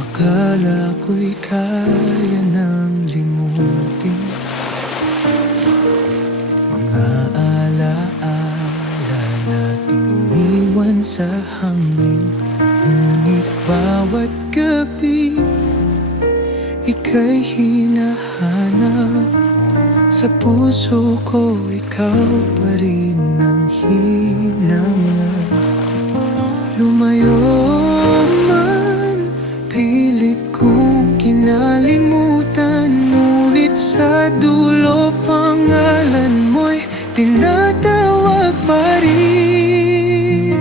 Akala ko'y kaya nang limutin mga alaala nating iniwan sa hangin. Ngunit bawat gabi ika'y hinahanap sa puso ko, ikaw pa rin ang hinangat. Lumayo man, pilit kong kinalimutan, ngunit sa dulo pangalan mo'y tinatawag pa rin.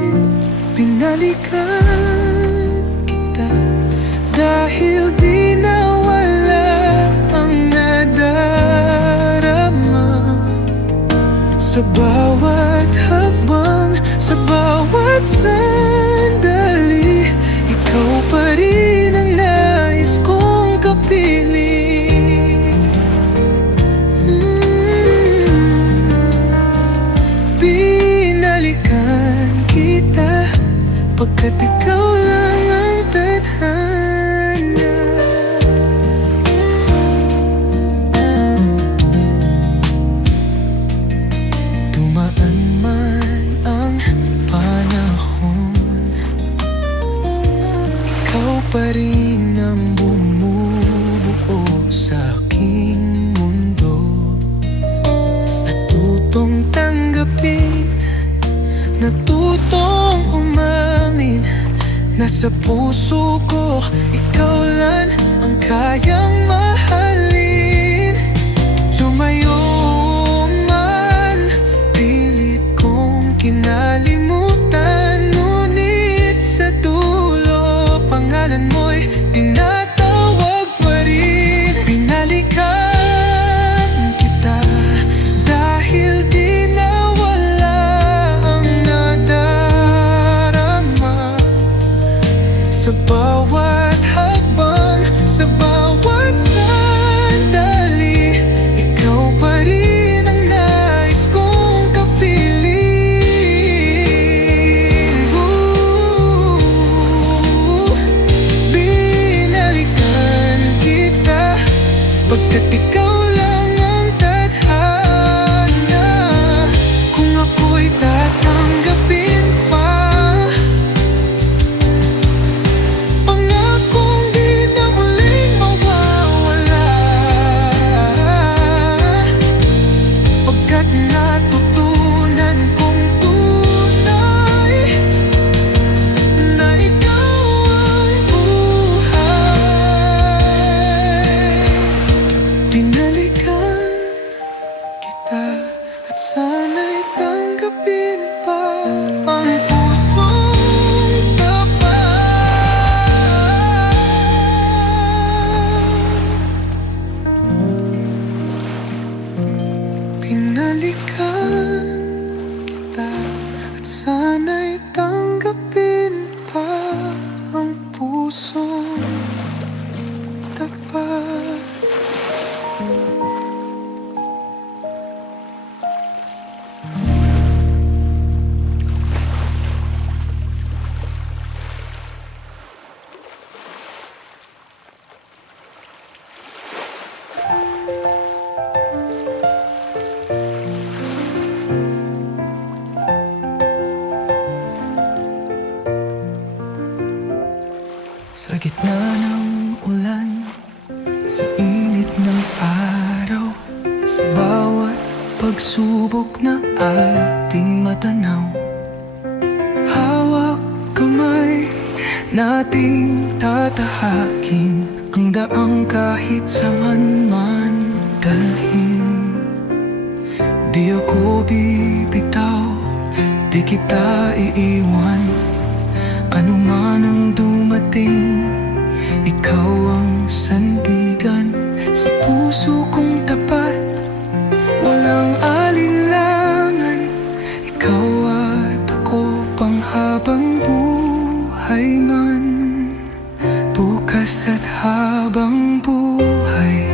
Binalikan kita dahil di nawala ang nadarama. Sa bawat hakbang, sa bawat sandali, ikaw pa rin ang nais kong kapiling. Binalikan kita pagkat ikaw lang ang tadhana. Dumaan man ang panahon, ikaw pa rin ang bumubuo sa aking mundo. Natutong tanggapin, natutong umamin na sa puso ko ikaw lang ang kayang mahalin. Lumayo man, pilit kong kinalimutan, ngunit sa dulo pangalan mo'y tinatawag pa rin. Binalikan kita dahil di nawala ang nadarama. Sa bawat hakbang, sa bawat sandali, ikaw pa rin ang nais kong kapiling. Binalikan kita pagkat ikaw lang ang tadhana. Kung ako'y tatanggapin pa, pangakong di na muling mawawala. Pagkat natutunan kong tunay na ikaw ang buhay. Binalikan kita at sana'y tanggapin pa ang pusong tapat. Binalikan kita at sana'y tanggapin pa ang pusong tapat. Sa gitna ng ulan, sa init ng araw, sa bawat pagsubok na ating matanaw, hawak kamay nating tatahakin ang daang kahit saan man dalhin. Di ako bibitaw, di kita iiwan, ano man ang dumating, ikaw ang sandigan sa puso kong tapat. Walang alinlangan, ikaw at ako panghabang buhay man. Bukas at hapon habang buhay,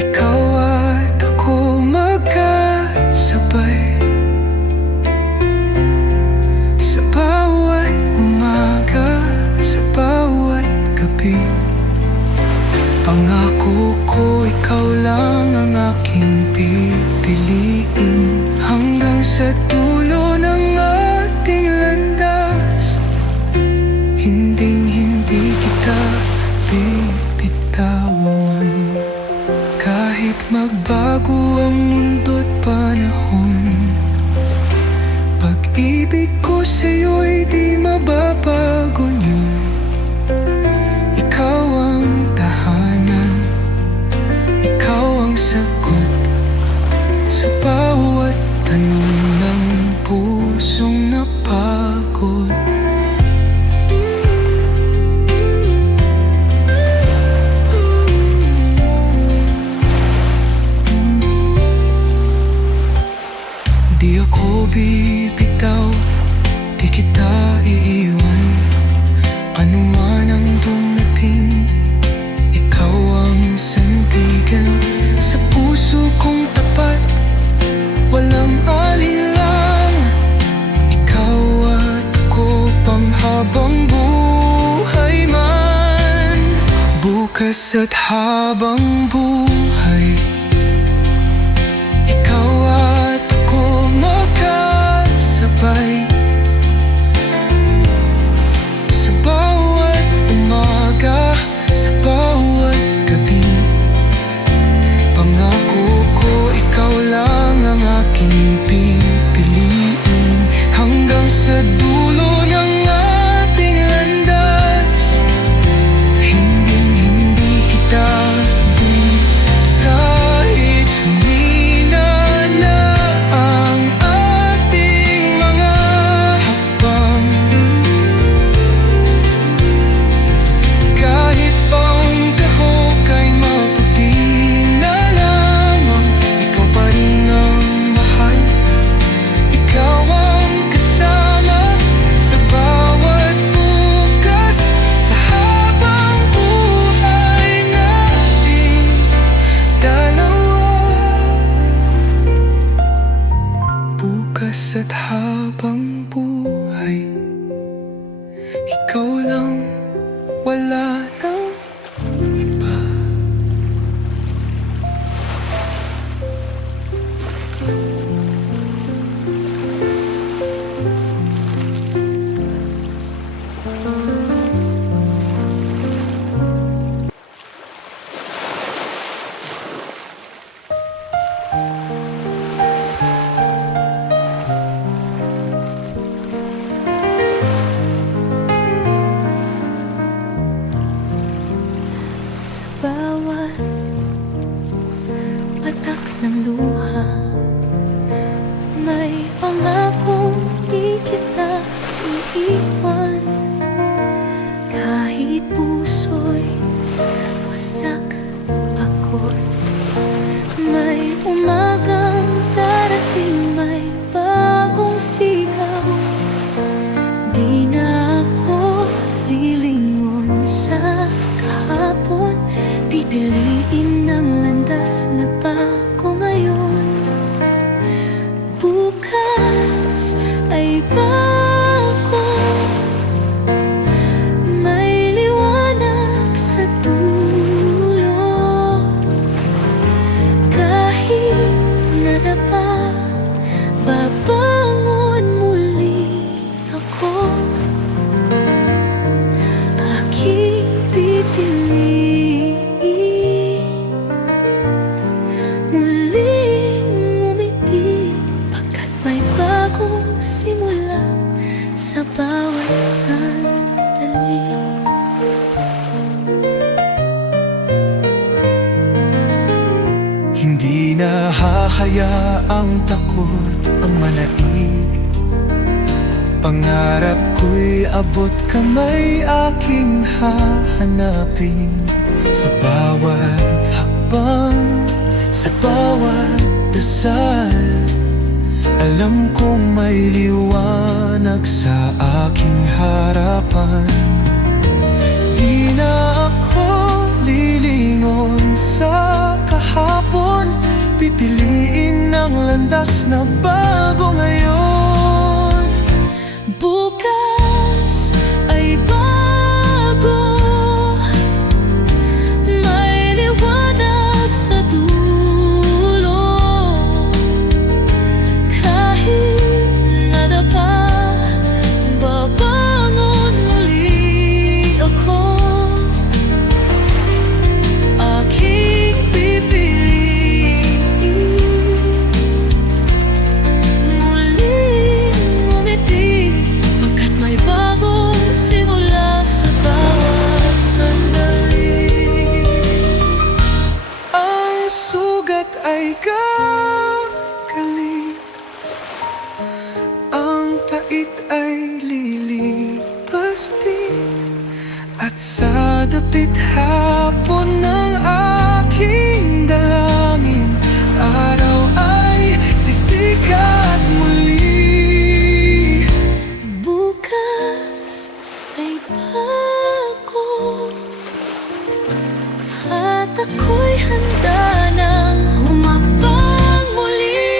ikaw at ako magkasabay. Sa bawat umaga, sa bawat gabi, pangako ko ikaw lang ang aking pipiliin. Hanggang sa dulo ng ating landas, hinding-hindi kita bibitawan. Kahit magbago ang mundo't panahon, pag-ibig ko sa'yo'y di mababago yun. Ikaw ang tahanan, ikaw ang sagot sa bawat tanong ng pusong napagod. Di ako bibitaw, di kita iiwan. Ano man ang dumating, ikaw ang sandigan sa puso kong tapat, walang alinlang. Ikaw at ako panghabang buhay man. Bukas at habang buhay, ikaw at ako magkasabay. Sa bawat umaga, sa bawat gabi, pangako ko ikaw lang ang aking pipiliin. Hanggang sa dulo ng ating landas, hinding-hindi kita kahit humina na ang ating mga hakbang. Kahit ang dahok ay maputi na lamang, ikaw pa rin ang mahal. Ikaw ang kasama sa bawat bukas, sa habang buhay natin dalawa. Bukas at habang buhay, ikaw lang, wala nang iba. Sa bawat patak ng luha, may pangakong di kita iiwan. Kahit puso'y wasak pagod, may umagang darating, may bagong sigaw. Di na ako lilingon sa kahapon, pipiliin ang landas na bago ngayon. Bukas ay bago, may liwanag sa dulo. Kahit nadapa, babangon muli ako. Aking pipiliin, muling umiti, pagkat may bagong simula sa bawat sandali. Hindi na hahayaang takot ang manaig. Pangarap ko'y abot kamay, aking hahanapin. Sa bawat hakbang, sa bawat dasal, alam kong may liwanag sa aking harapan. Di na ako landas na bago ngayon. Bukas ay bago, may liwanag sa dulo. Kahit nadapa, babangon muli ako. Aking pipiliin muling umiti, pagkat may bagong simula sa bawat sandali. Ang sugat ay gagaling, ang pait ay lilipas din, at sa dapit hapon ng aking dalangin, araw ay sisikat muli. Bukas ay bago, at ako'y handa nang humapang muli.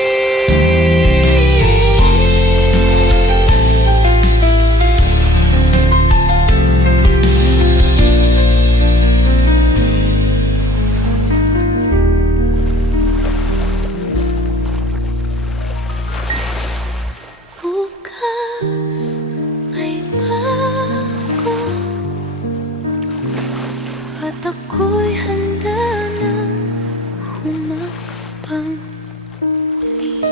Bukas ay bago, at ako'y handa na humakbang muli.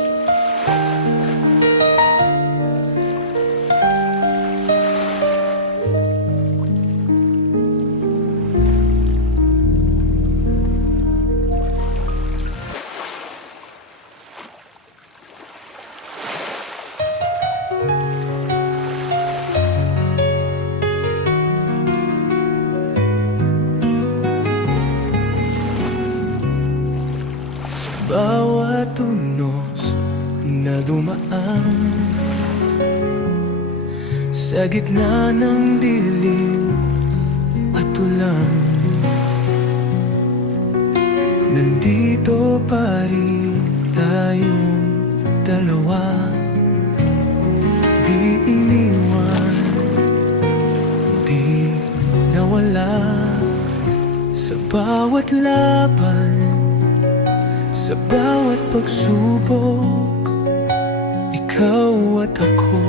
Bawat tunos na dumaan sa gitna ng dilim at ulan, nandito pa rin tayong dalawa. Di iniwan, di nawala. Sa bawat laban, sa bawat pagsubok, ikaw at ako,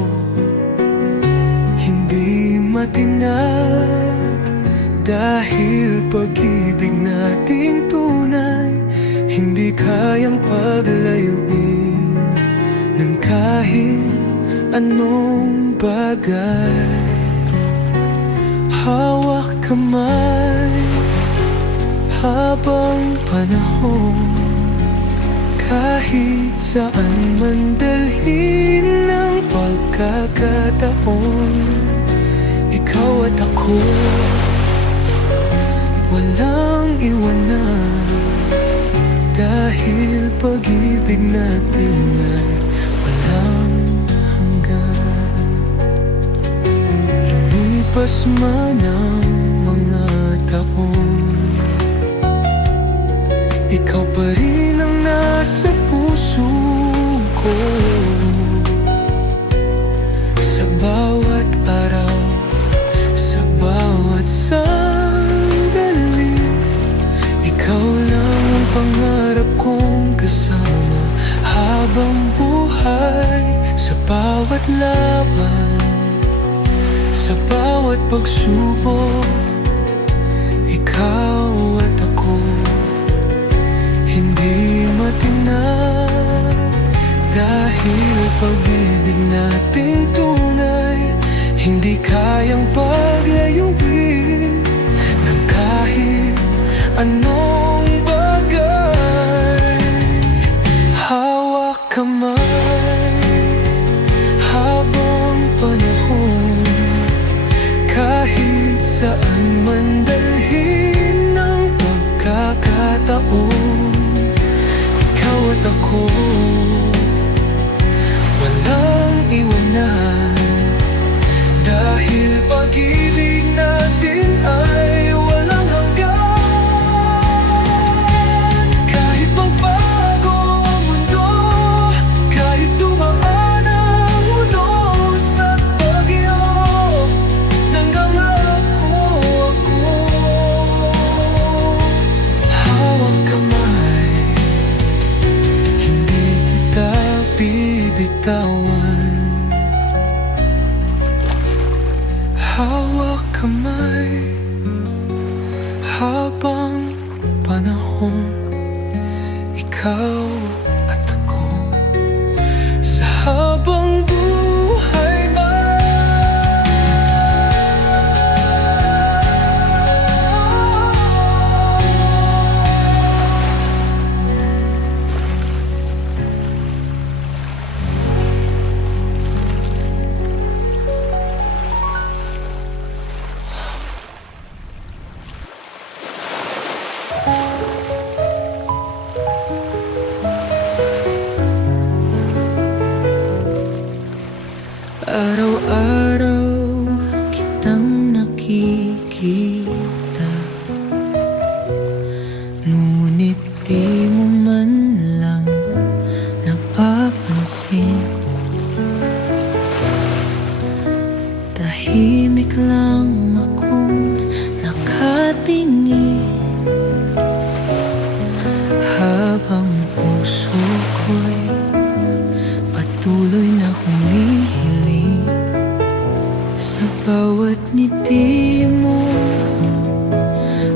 hindi matinag. Dahil pag-ibig nating tunay, hindi kayang paglayuin ng kahit anong bagay. Hawak kamay habang panahon, kahit saan man dalhin ng pagkakataon. Ikaw at ako, walang iwanan, dahil pag-ibig natin ay walang hanggan. Lumipas man ang mga taon, ikaw pa rin ang nasa puso ko. Sa bawat araw, sa bawat sandali, ikaw lang ang pangarap kong kasama habang buhay. Sa bawat laban, sa bawat pagsubok, ikaw at ako, hindi matinag. Dahil pag-ibig nating tunay, hindi kayang paglayuin ng kahit anong bagay. Hawak kamay habang panahon, kahit saan habang panahon, ikaw at ako sa habang buhay na. Araw-araw kitang nakikita, ngunit di mo man lang napapansin. Tahimik lang akong nakatingin, habang puso ko'y patuloy na humihiling. Sa bawat ngiti mo,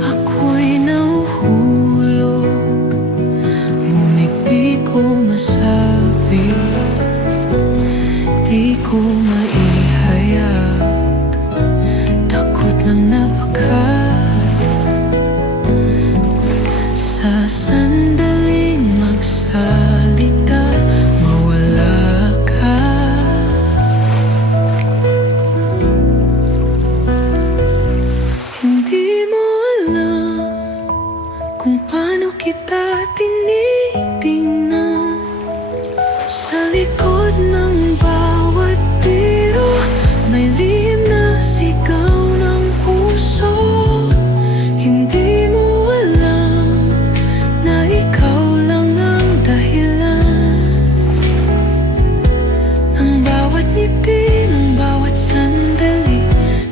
ako'y nahuhulog, ngunit di ko masabi, di ko maihayag. Takot lang na baka sa sandaling magsalita mawala ka. Hindi mo alam kung paano kita tinitingnan. Sa likod ng bawat biro may lihim na sigaw ng puso. Hindi mo alam na ikaw lang ang dahilan ng bawat ngiti, ng bawat sandali,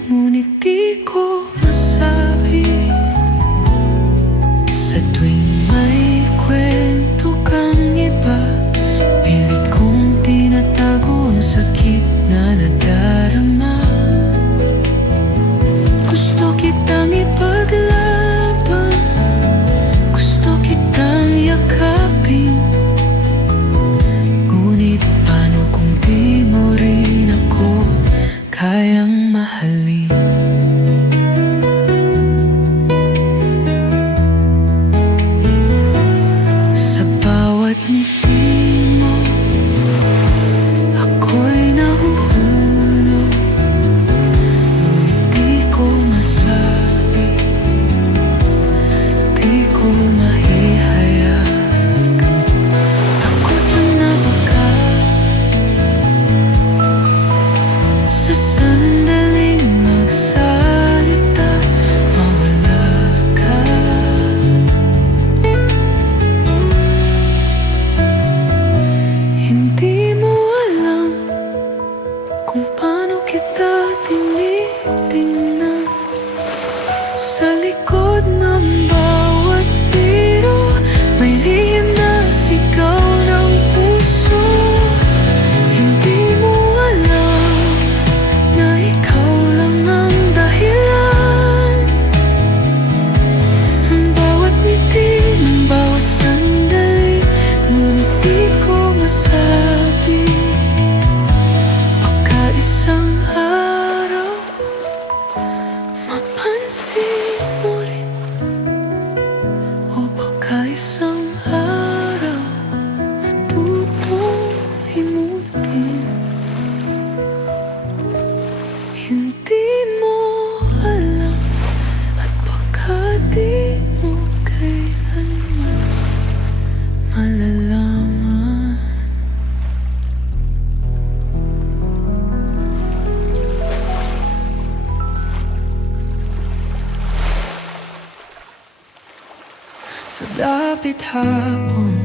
ngunit di ko masabi. Sa tuwing may kwento kang iba, pilit kong tinatago ang sakit na nadarama. Gusto kitang ipaglaban, gusto kitang yakapin, ngunit paano kung di mo rin ako kayang mahalin? Sa bawat ngiti mo, ako'y nahuhulog, ngunit di ko masabi, di ko maihayag. Takot lang na baka sa sandaling magsalita mawala ka. Hindi mo alam kung paano kita tinitingnan. Sa likod ng bawat biro may lihim na sigaw ng puso. Hindi mo alam na ikaw lang ang dahilan ng bawat ngiti, ng bawat sandali, ngunit di ko masabi. Baka isang araw mapansin mo rin, o baka isang araw natutong limutin. Hindi mo alam, at baka di mo kailanman malalaman. Sa dapit hapon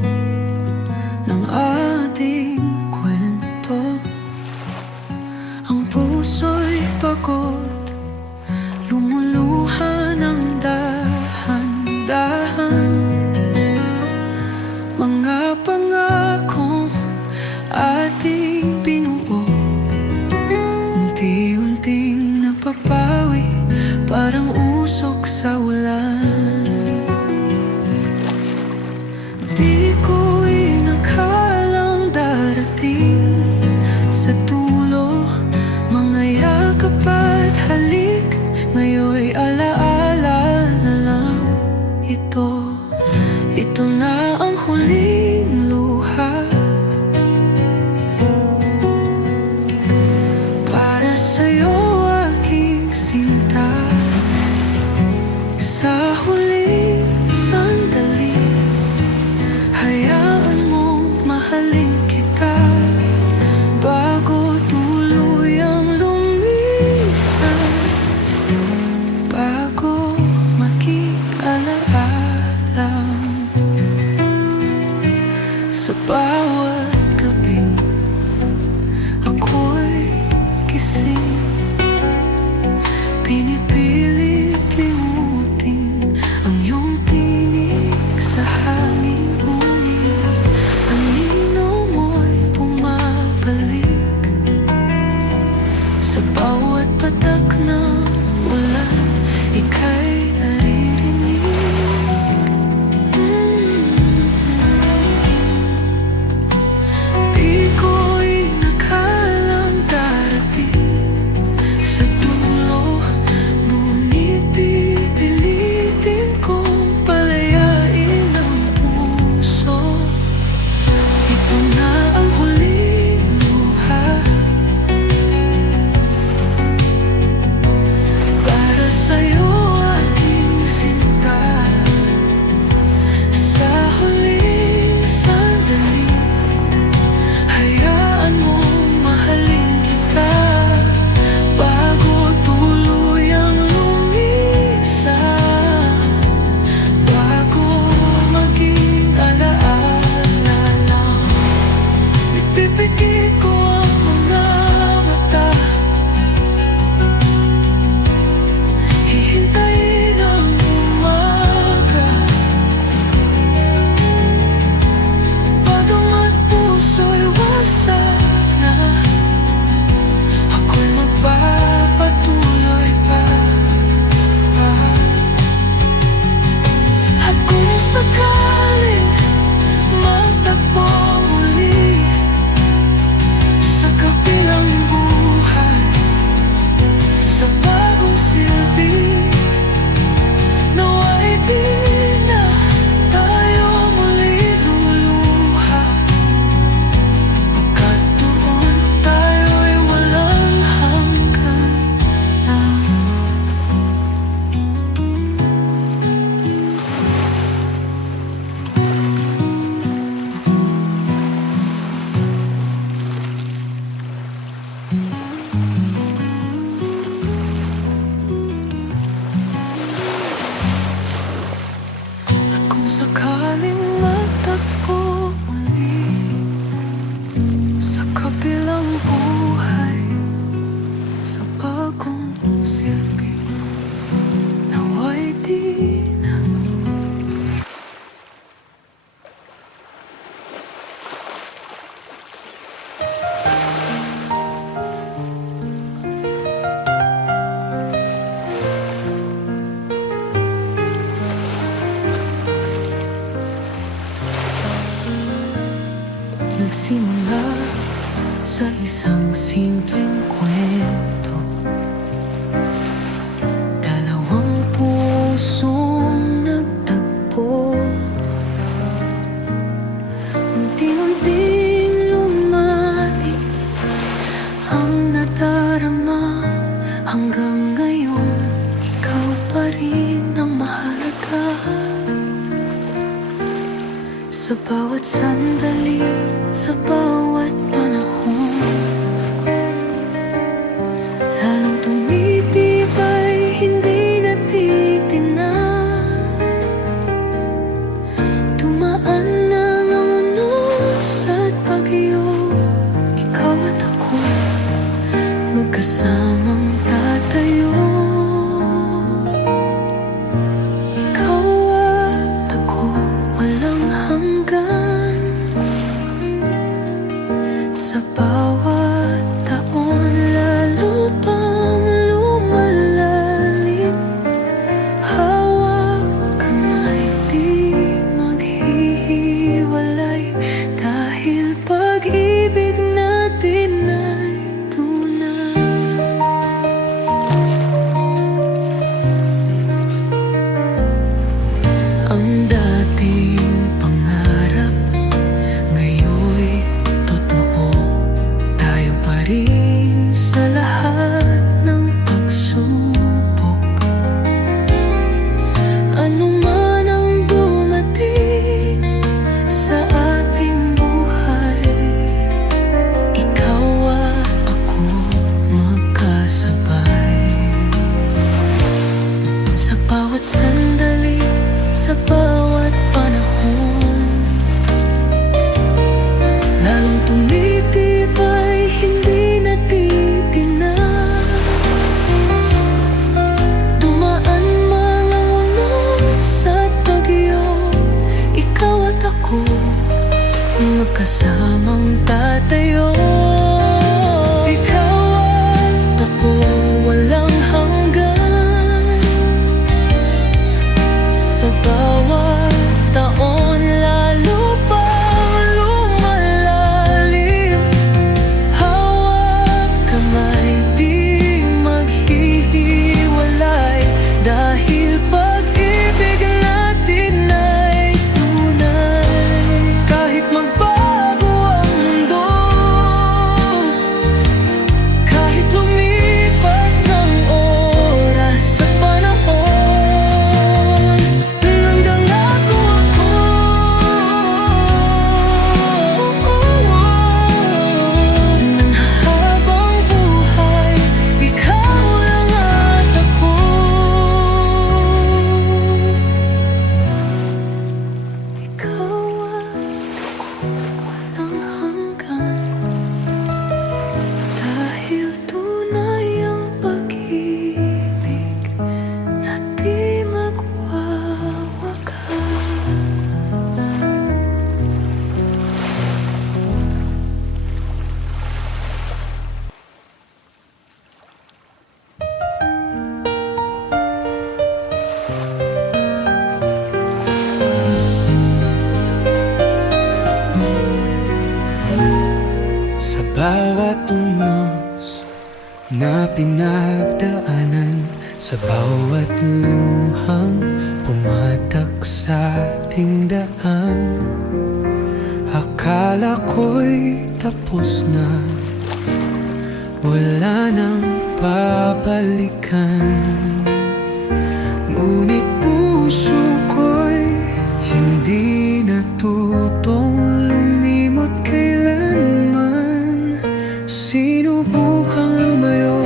ng ating kwento, ang puso'y pagod, lumuluha ng dahan-dahan. Mga pangakong ating binuo, unti-unting napapawi, parang usok sa ulan. Ito na ang huling luha para sa'yo, aking sinta. Sa huling sandali, hayaan mo mahalin kita bago tuluyang lumisan, bago maging alaalam. Sa bawat gabing ako'y gising, pinipilit limutin ang iyong tinig sa hangin. Ngunit ang linaw mo'y bumabalik sa bawat patak ng ulan, ika'y naririnig. Di ko inakalang darating sa dulo, ngunit pipilitin kong palayain ang puso. Ito na ang huling luha para sa'yo, aking sinta. Sa huling sandali, hayaan mo mahalin kita bago tuluyang lumisan, bago maging alaala lang. Ipipikit ko ang mga mata, hihintayin ang umaga, bagamat puso'y wasak na, ako'y magpapatuloy pa. At kung sakaling magtagpo muli sa kabilang buhay, sa bagong silbi, nawa'y di na tayo muli luluha. Pagkat doon tayo'y walang hanggan na. At kung sakaling magtagpo muli sa kabilang buhay, sa bagong silbi, nawa'y di na. Nagsimula sa isang simpleng kwento, dalawang pusong nagtagpo, unti-unting lumali ang nadarama. Hanggang ngayon, ikaw pa rin ang mahalaga. Sa bawat sandali, sa bawat panahon, lalong tumitibay, hindi natitinag. Dumaan ng ang unos at bagyo, ikaw at ako magkasamang tatayo. Ikaw at ako, walang hanggan sa pinagdaanan, sa bawat luhang pumatak sa ating daan. Akala ko'y tapos na, wala nang babalikan. Ngunit puso ko'y hindi natutong lumimot kailanman. Sinubukang lumayo,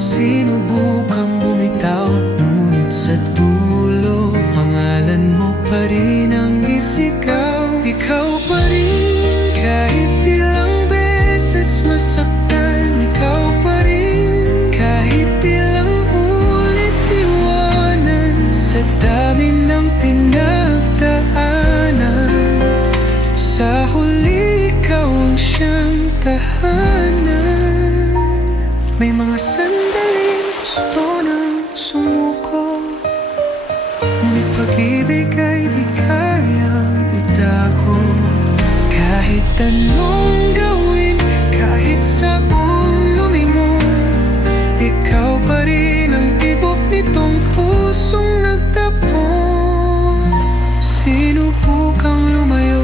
sinubukang bumitaw, ngunit sa dulo pangalan mo pa rin ang isigaw. Ikaw pa rin kahit ilang beses masaktan, ikaw pa rin kahit ilang ulit iwanan. Sa dami ng pinagdaanan, sa huli ikaw ang siyang tahanan. May mga sandaling gusto nang sumuko, ngunit pag-ibig ay di kayang itago. Kahit anong gawin, kahit saong lumingon, ikaw pa rin ang tibok nitong pusong nagtapon. Sinubukang lumayo,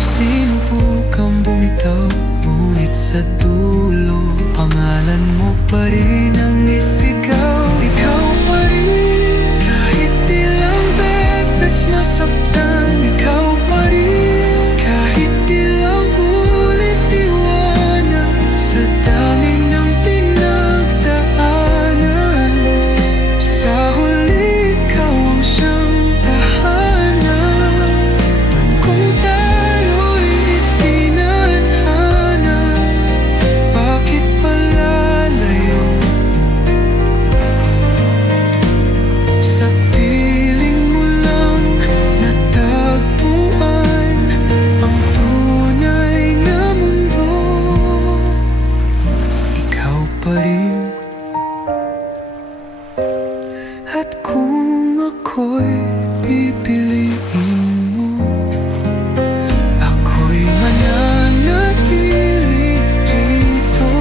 sinubukang bumitaw, ngunit sa dulo pangalan mo pa rin ang isigaw. Ikaw pa rin kahit ilang beses masaktan, ikaw pa rin kahit ilang ulit iwanan. Sa dami ng pinagdaanan, sa huli ikaw ang siyang tahanan. Kung tayo'y itinadhana, bakit palalayo? Sa piling mo lang natagpuan ang tunay na mundo. Ikaw pa rin. At kung ako'y pipiliin mo, ako'y mananatili rito.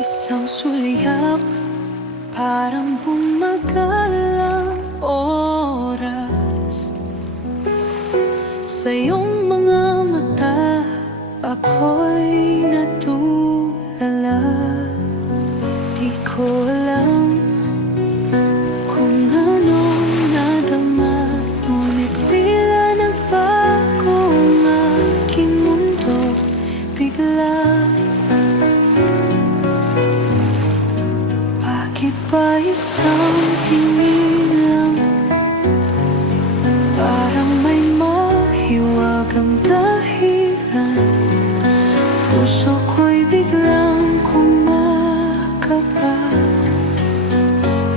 Isang sulyap, parang bumagal ang oras. Sa iyong mga mata, ako'y natulala. Di ko alam kung anong nadama, ngunit tila nagbago ang aking mundo bigla. Bakit ba isang tingin lang, parang may mahiwagang dahilan? Puso ko'y biglang kumakaba.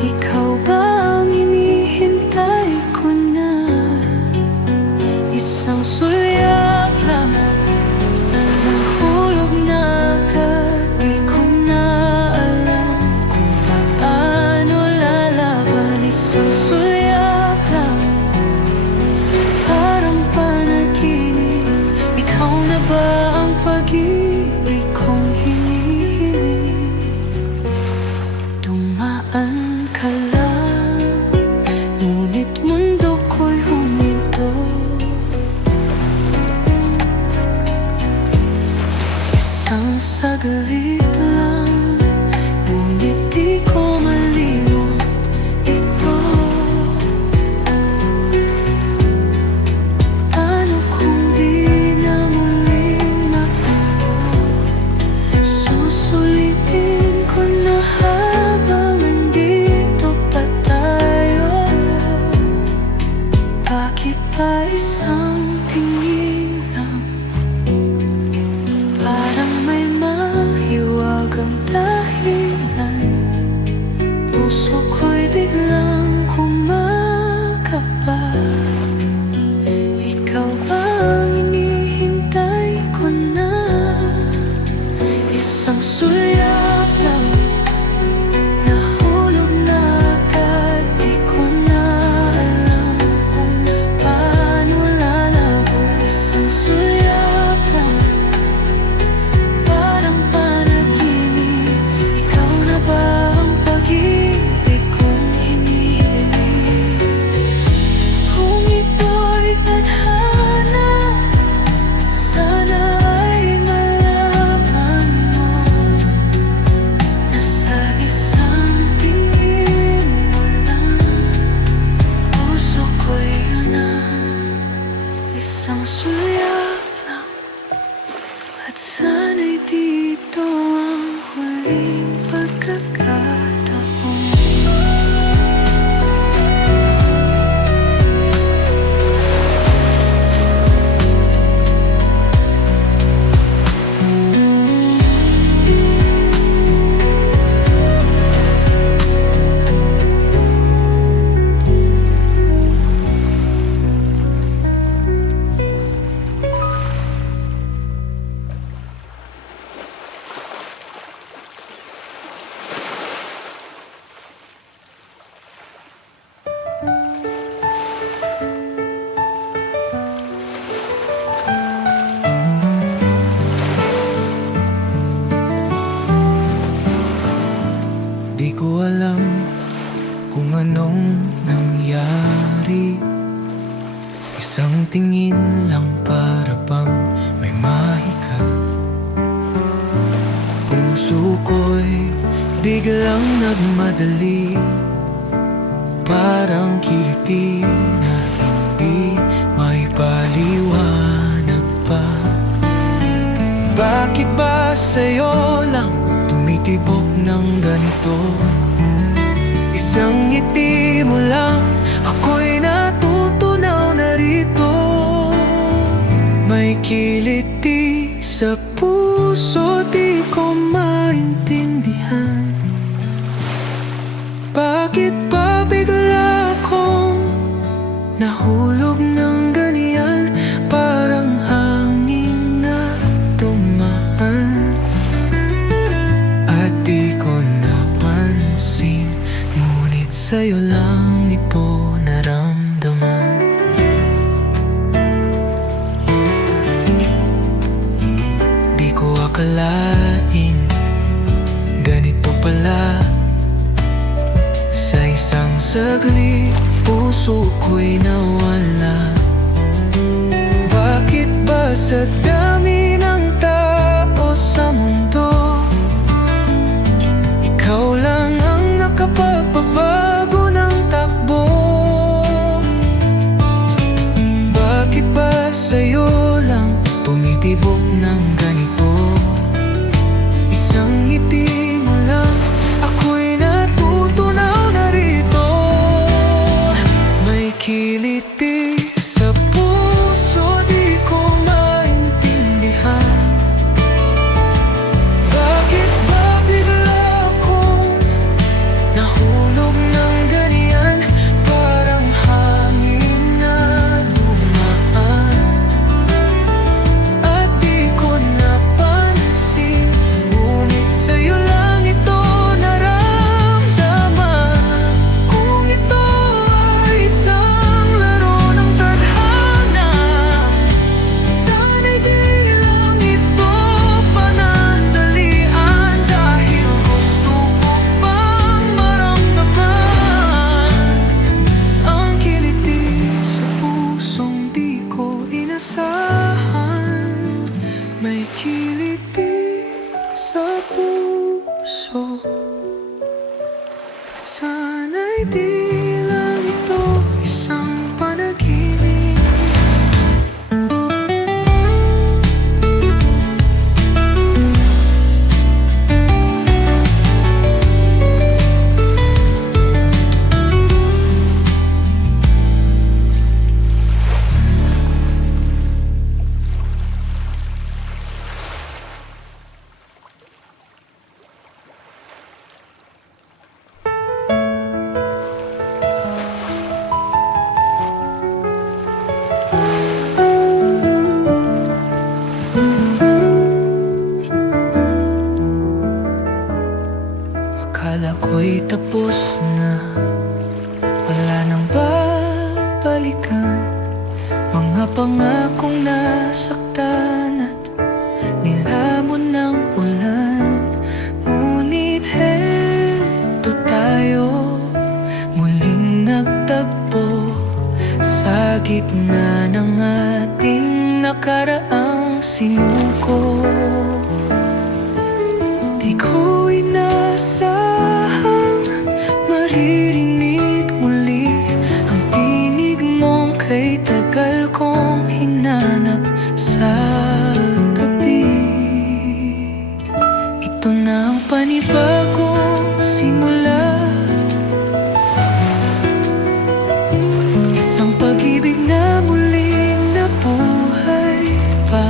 Ikaw ba ang hinihintay ko na? Isang sulyap lang, nahulog na agad. Di ko na alam kung paano lalaban. Isang sulyap lang, parang panaginip. Ikaw na ba ang pag-ibig kong hinihiling? Dumaan ka lang, ngunit mundo ko'y huminto. Isang saglit lang, ngunit di ko malimot ito. Paano kung di na muling magtagpo? Susulitin ko na habang nandito pa tayo. Bakit pa isang tingin lang, parang may mahiwagang dahilan? isang sulyak lang. At sana'y dito ang huling pagkakataon. Di ko alam kung anong nangyari. Isang tingin lang para bang may mahika. Puso ko'y biglang nagmadali, parang kiliti na hindi may paliwanag pa. Bakit ba sa'yo lang tumitibok ng ganito? Isang ngiti mo lang, ako'y natutunaw na rito. May kiliti sa puso, di ko maintindihan. Bakit ba bigla akong nahulog ng ganyan? Parang hangin na dumaan at di ko napansin, ngunit sa'yo lang ito naramdaman. Di ko akalain ganito pala. Sa isang saglit, puso ko'y nawala. Bakit ba sa dami ng tao sa mundo, ikaw lang ang nakapagpapago ng takbo? Bakit ba sa'yo lang tumitibok ng ganito? Isang ngiti mo lang, ako'y natutunaw na rito. May kiliti sa puso, di ko maintindihan. Bakit ba bigla akong nahulog ng ganyan? Parang hangin na dumaan at di ko napansin, ngunit sa'yo lang ito naramdaman. Kung ito ay isang laro ng tadhana, sana'y di lang ito panandalian. Dahil gusto ko pang maramdaman ang kiliti sa pusong di ko inasahan. May kiliti sa puso, at sana'y di lang ito isang panaginip. Akala ko'y tapos na, wala nang babalikan. Mga pangakong nasaktan at nilamon ng ulan. Ngunit heto tayo, muling nagtagpo sa gitna ng ating nakaraang sinuko. Di ko inasahang maririnig muli ang tinig mong kay tabi. tagal kong hinanap sa gabi. Ito na ang panibagong simula, isang pag-ibig na muling nabuhay pa.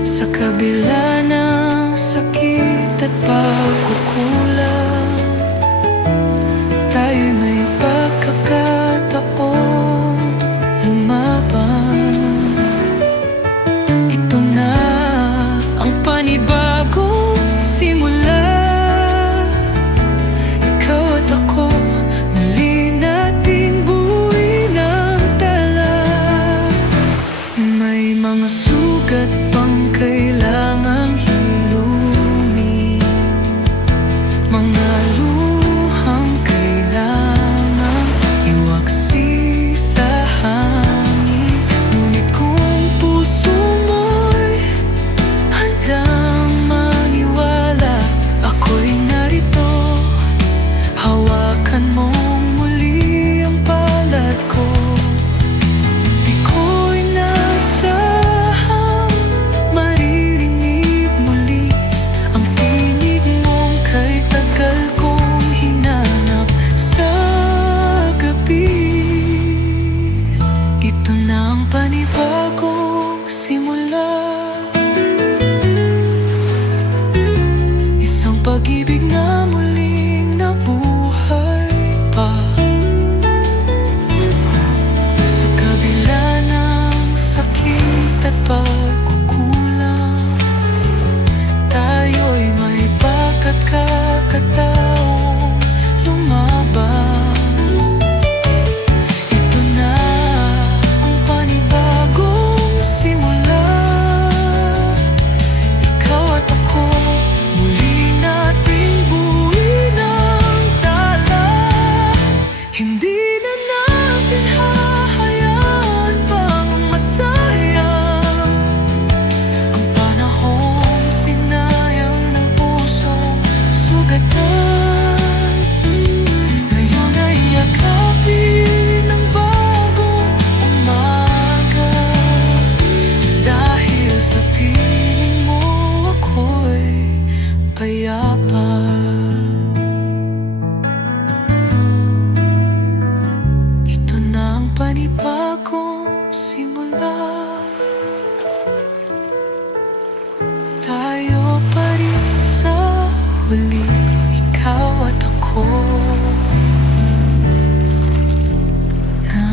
Sa kabila ng sakit at pagkukulang, tayo'y may pagkakataong lumaban. Ito na ang panibagong simula, ikaw at ako, muli nating buuin ang tala. May mga sugat pang kailangang hilumin, mga luhang kailangang iwaksi sa hangin. Ngunit kung puso mo'y handang maniwala, ako'y narito, hawakan mong muli ang palad ko. Di ko'y nasahang maririnig muli ang tinig mong kay tagal kong hinanap sa gabi. Ito na ang panibagong simula, isang pag-ibig na muling nabuhay pa. Sa kabila ng sakit at pagkukulang, tayo'y may pagkakataong lumaban. Ito na ang panibagong simula, ikaw at ako, muli nating buuin ang tala. Hindi na natin hahayaan pang masayang ang panahong sinayang ng pusong sugatan. Ngayon ay yakapin ang bagong umaga, dahil sa piling mo ako'y payapa. Ito na ang panibagong simula, tayo pa rin sa huli, ikaw at ako na.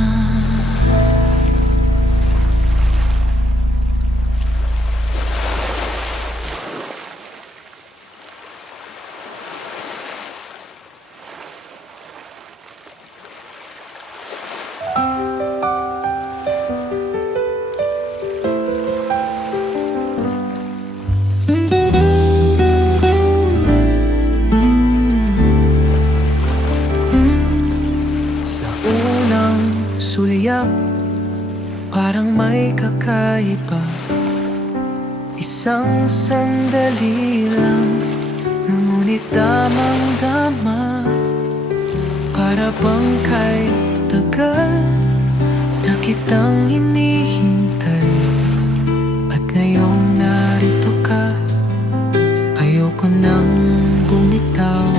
Sa unang sulyap, parang may kakaiba. Isang sandali lang, ngunit damang-dama. Para bang kay tagal na kitang hinihintay, at ngayong narito ka, ayoko nang bumitaw.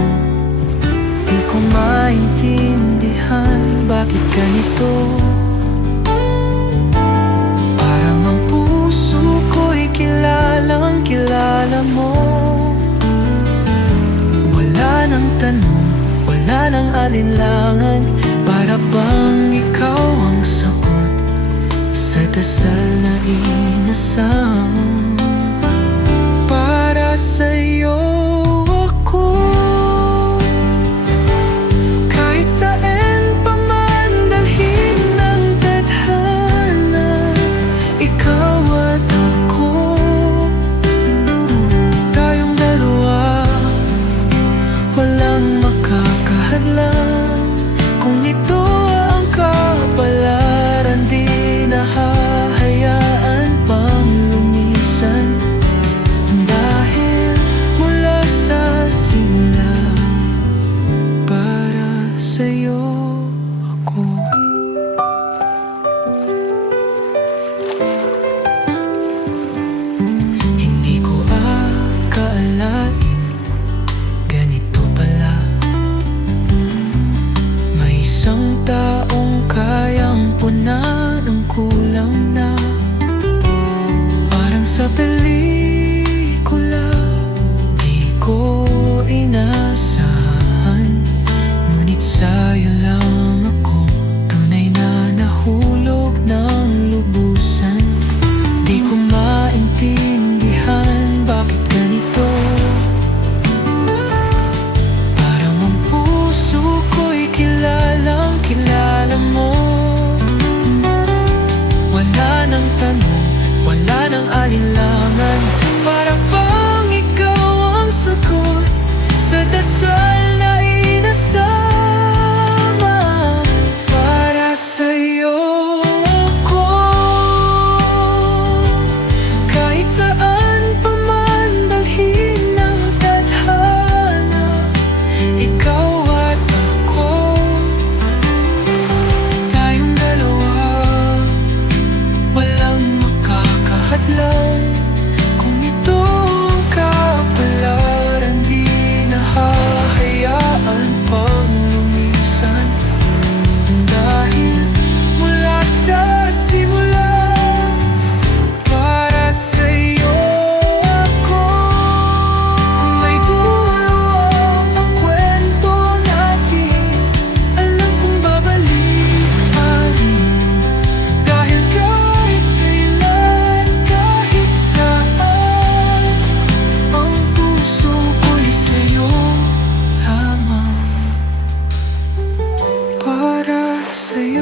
Di ko maintindihan bakit ganito, parang ang puso ko'y kilalang kilala mo. Wala nang tanong, wala nang alinlangan, para bang ikaw ang sagot sa dasal na inasam. Para sa'yo ako, kahit saan pa man dalhin ng tadhana, ikaw at ako, tayong dalawa, walang makakahadlang. Kung ito ang kapalaran, di na hahayaan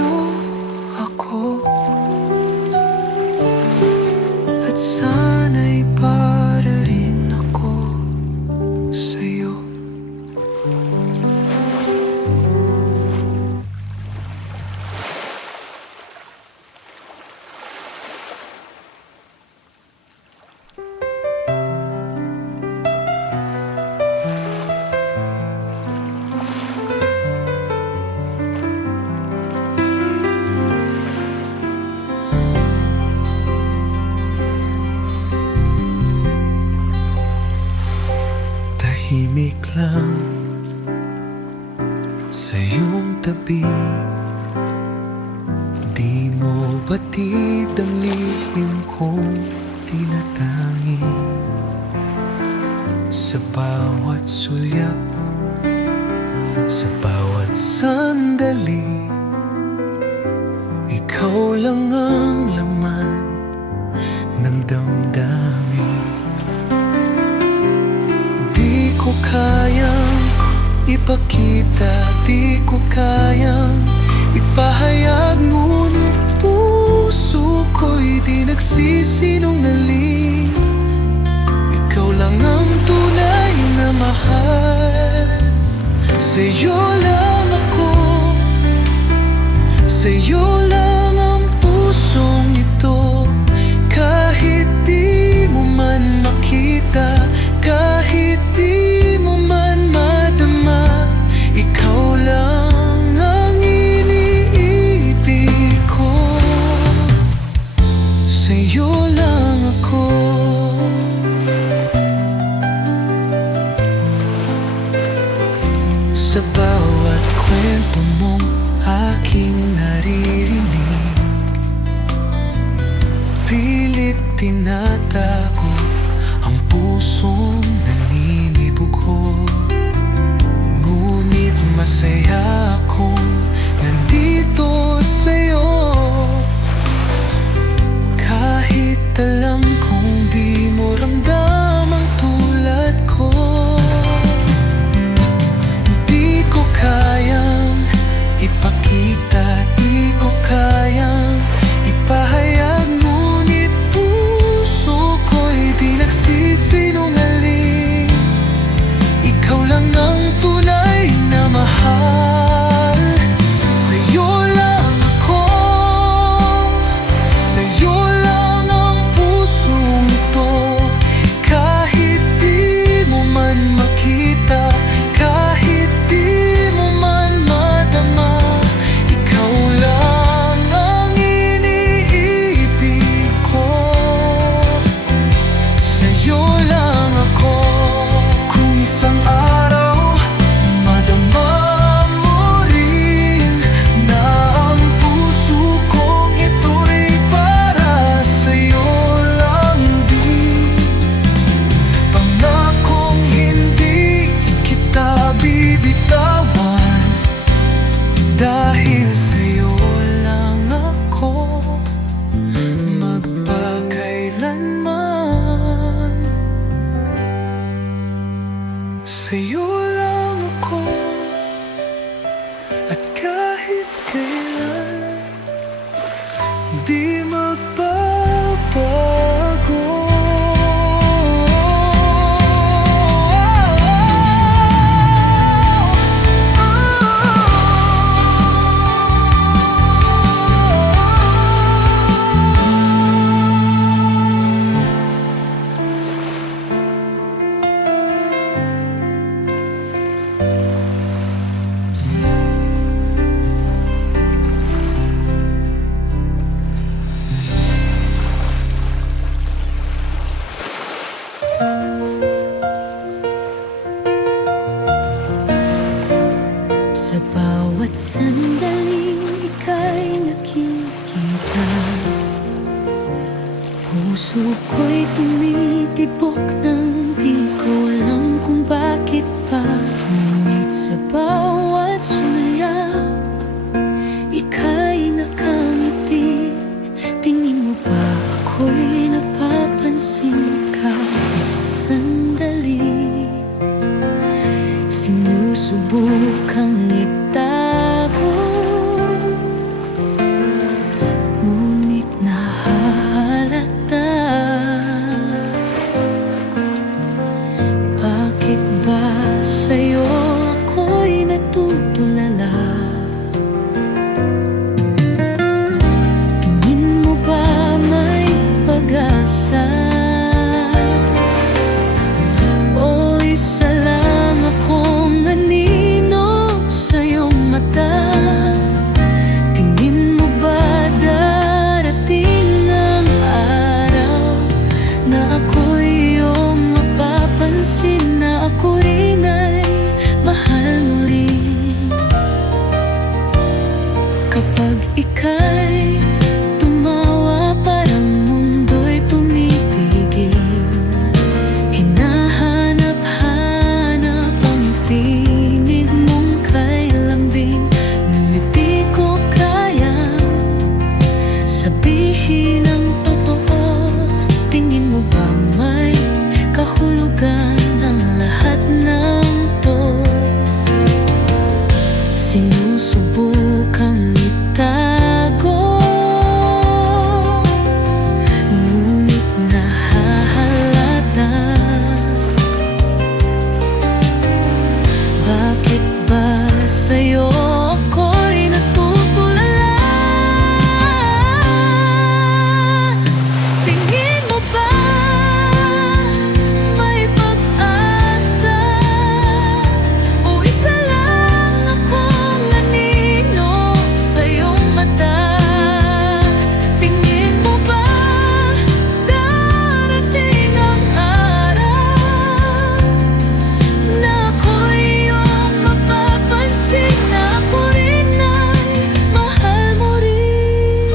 sa'yo ako, at sana'y para rin ako sa'yo. Tahimik lang sa iyong tabi, di mo batid ang lihim kong tinatangi. Sa bawat sulyap, sa bawat sandali, ikaw lang ang laman ng damdamin. Di ko kayang ipakita, di ko kayang ipahayag, ngunit puso ko'y di nagsisinungaling. Ikaw lang ang tunay na mahal. Sa'yo lang ako, sa'yo lang ang pusong ito. Kahit di mo man makita, kahit di mo man madama, ikaw lang ang iniibig ko. Sa'yo lang ako. Sa bawat kwento mong aking naririnig, pilit tinatago ang pusong naninibugo. Ngunit masaya akong nandito sa'yo, kahit alam kong di mo ramdam ang tulad ko. Di ko kayang ipakita, di ko kayang ipahayag, ngunit puso ko'y di nagsisinungaling. Ikaw lang ang tunay na mahal. Sa'yo lang ako, sa'yo lang ang pusong ito. Kahit di mo man makita, kahit di mo man madama, ikaw lang ang iniibig ko. Sa'yo lang ako. Kung isang araw madama mo rin na ang puso kong ito'y para sa'yo lang din, pangakong hindi kita bibitawan. Dahil sa'yo lang ako magpakailanman. Sa'yo lang ako, at kahit kailan di magbabago. ika'y tumawa, parang mundo'y tumitigil. Hinahanap-hanap ang tinig mong kay lambing, ngunit di ko kayang sabihin ang totoo. Tingin mo ba may kahulugan ang lahat ng to? Sinusubukang itago, ngunit nahahalata. Bakit ba sa'yo ako'y natutulala? Tingin mo ba may pag-asa? O isa lang akong nanino sa iyong mata? Tingin mo ba darating ang araw na ako'y iyong mapapansin, na ako rin ay mahal mo rin?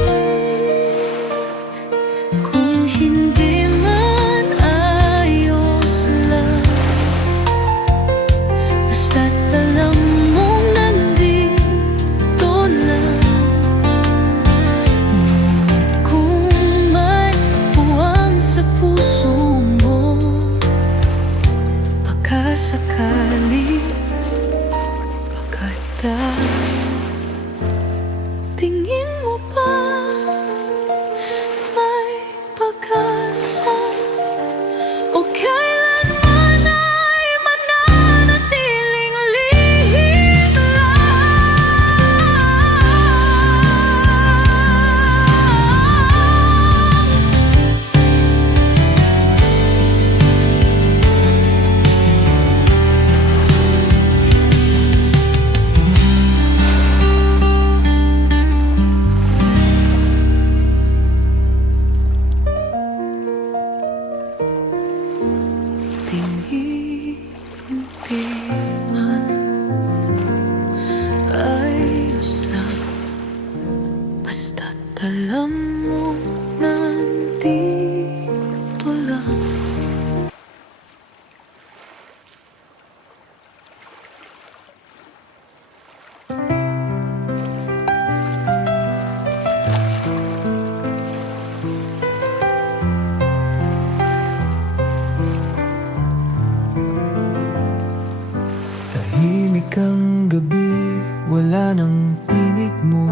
Kung hindi man ayos lang, basta't alam mong nandito lang. Ngunit kung may puwang sa puso mo, baka sakali, tingin mo ba may pag-asa? O kailanman ay mananatiling lihim hindi man ayos lang, basta't alam mo nandito lang. Tahimik ang gabi, wala nang tinig mo.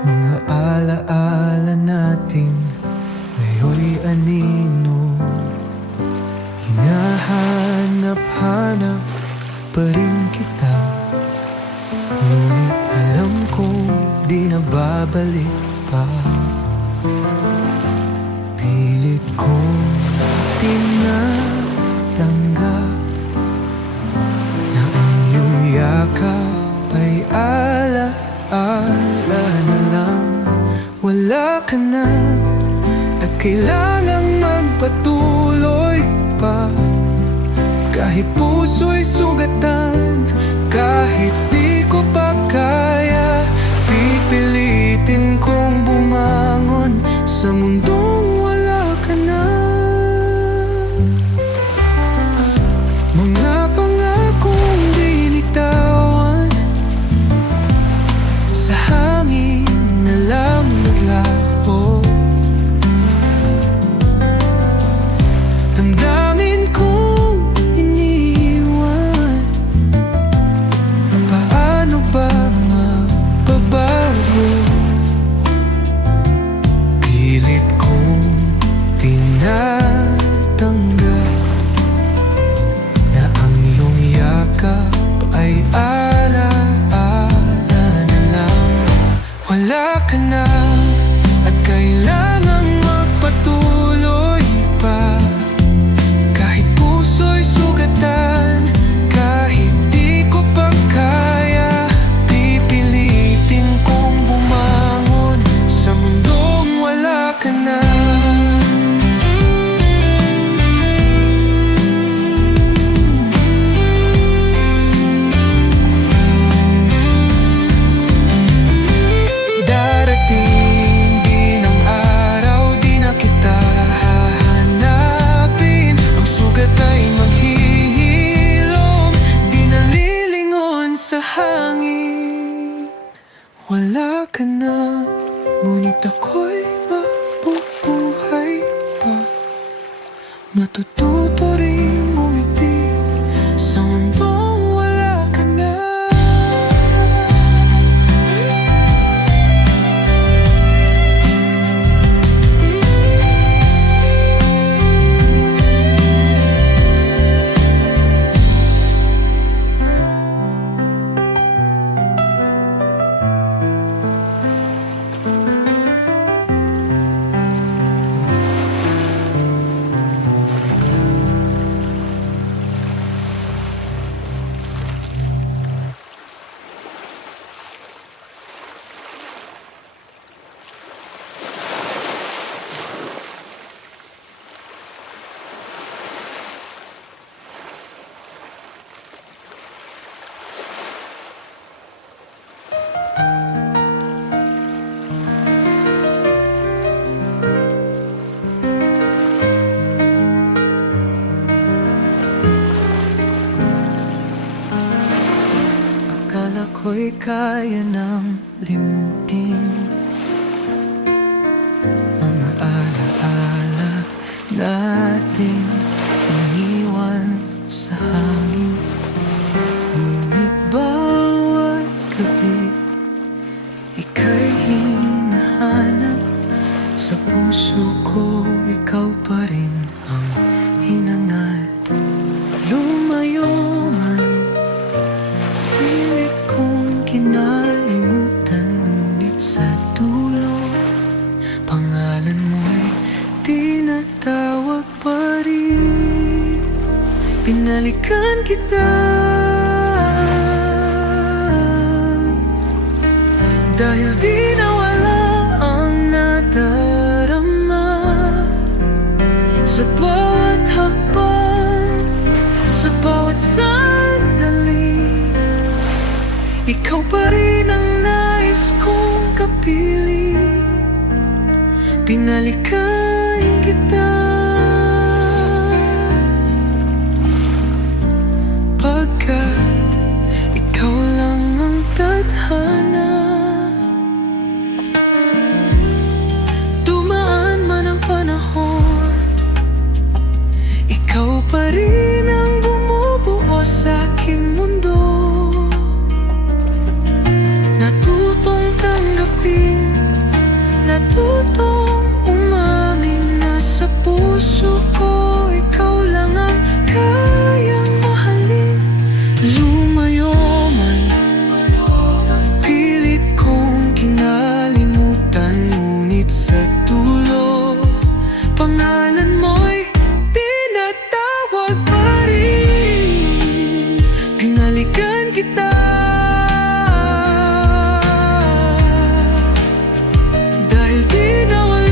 Mga alaala natin ngayon'y anino. Hinahanap-hanap pa rin kita, ngunit alam kong di na babalik pa. Pilit kong tinatanggap na ang iyong yakap ay ala-ala na lang. Wala ka na at kailangang magpatuloy pa. Kahit puso'y sugatan, kahit di ko pa kaya, pipilitin kong bumangon sa mundong wala ka na. Mga pangakong binitawan, sa hangin na lang naglaho. Damdamin kong iniwan, paano ba wala ka na, ngunit ako'y mabubuhay pa. Matututo ring umiti sa mundong wala ka na. Akala ko'y kaya nang limutin mga alaala natin iniwan sa hangin. Ngunit bawat gabi ika'y hinahanap sa puso ko, ikaw pa rin ang hinangad. Lumayo man, pilit kong kinalimutan, ngunit sa dulo pangalan mo'y tinatawag pa rin. Binalikan kita dahil di nawala ang nadarama. Sa bawat hakbang, sa bawat sandali, ikaw pa rin ang nais kong kapiling. Binalikan kita pagkat ikaw lang ang tadhana. Dumaan man ang panahon, ikaw pa rin ang bumubuo sa aking mundo. Natutong tanggapin, natutong umamin na sa puso ko ikaw lang ang kayang mahalin. Lumayo man, pilit kong kinalimutan, ngunit sa dulo pangalan mo'y tinatawag pa rin. Binalikan kita dahil di nawala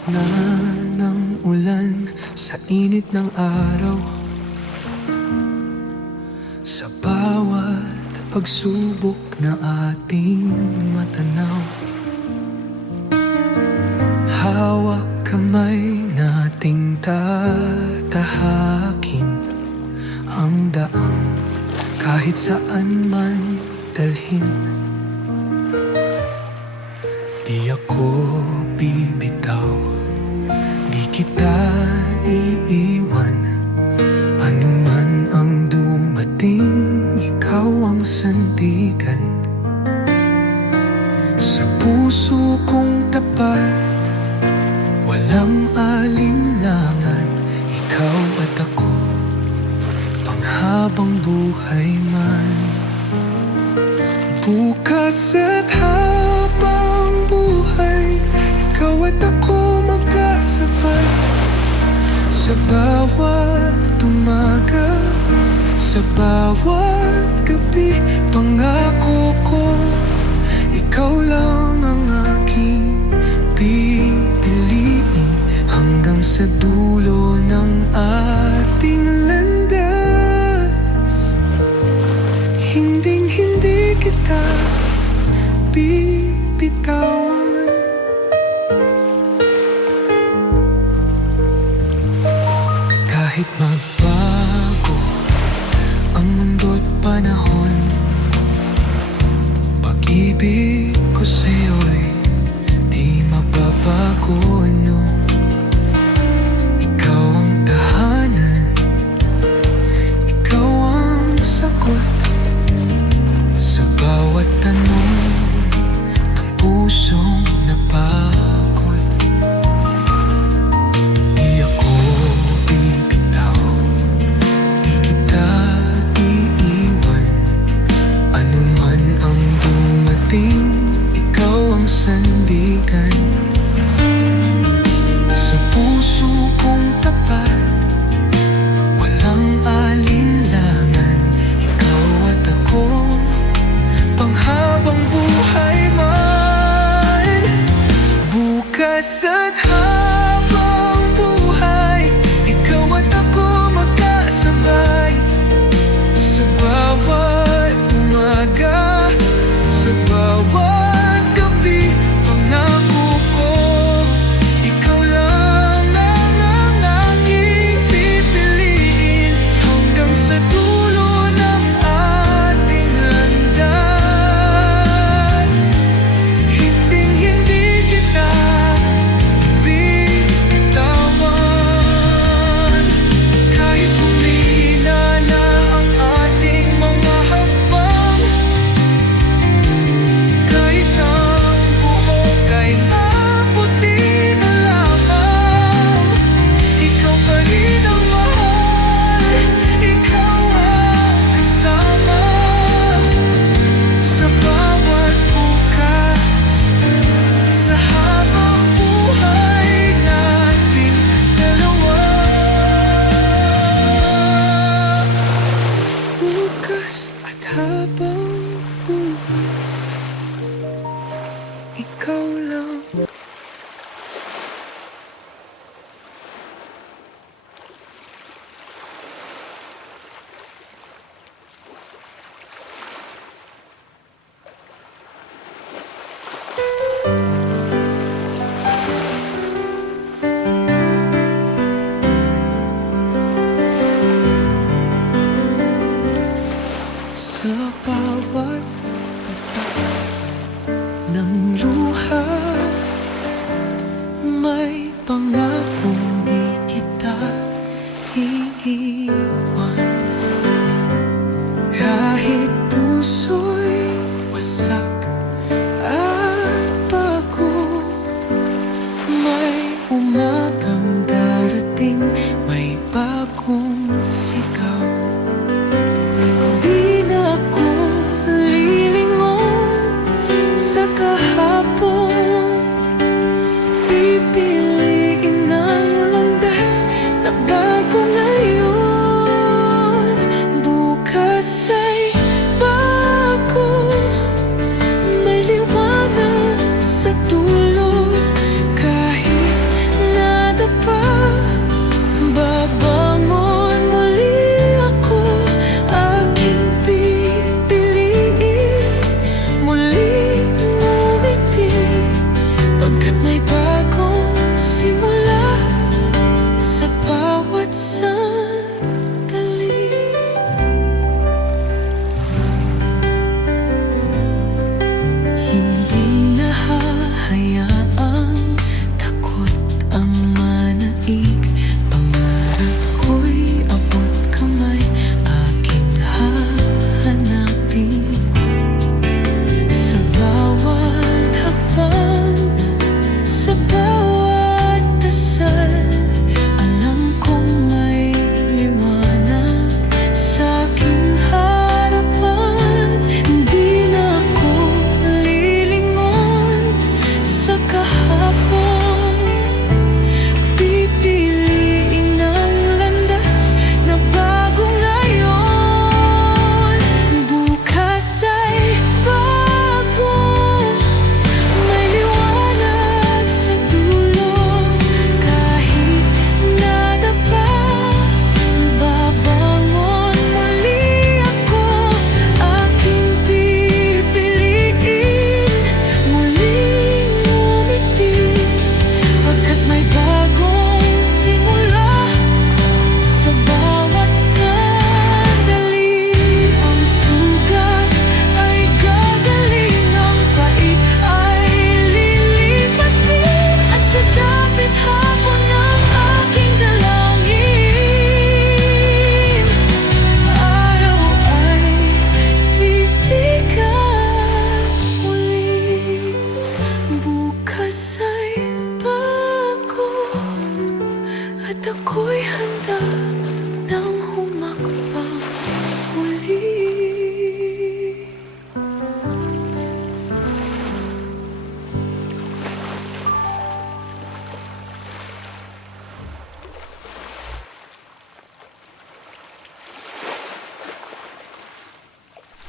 gitna ng ulan, sa init ng araw, sa bawat pagsubok na ating matanaw, hawak kamay nating tatahakin ang daang kahit saan man dalhin. Di ako bibitaw, di kita iiwan, anuman ang dumating, ikaw ang sandigan. Sa puso kong tapat, walang alinlangan, ikaw at ako, panghabang buhay man. Bukas at habang buhay, ikaw at ako magkasabay. Sa bawat umaga, sa bawat gabi, pangako ko, ikaw lang ang aking pipiliin, hanggang sa dulo ng ating landas. Hinding-hindi kita bibitawan. Kahit magbago ang mundo't panahon, pag-ibig ko sa'yo'y di mababago, no? Ikaw ang tahanan, ikaw ang sagot sa bawat tanong ng pusong napagod. Di ako bibitaw, di kita iiwan, anuman ang dumating, ikaw ang sandigan. Sa puso kong tapat, walang alinlangan, ikaw at ako, panghabang buhay man. Bukas at habang buhay, ikaw at ako magkasabay. Sa bawat umaga, sa bawat gabi, pangako ko, ikaw lang ang aking pipiliin, hanggang sa dulo ng ating landas. Hinding-hindi kita bibitawan. Kahit humina na ang ating mga hakbang, kahit ang buhok ay maputi na lamang, ikaw pa rin ang mahal, ikaw ang kasama. Sa bawat bukas, sa habang buhay nating dalawa. Bukas at habang buhay, ikaw lang. Sa bawat patak ng luha, may pangakong di kita iiwan. Kahit puso'y wasak at pagod, may umagang darating, may bagong sigaw. Di na ako lilingon sa kahapon, pipiliin ang landas na bago ngayon. Bukas ay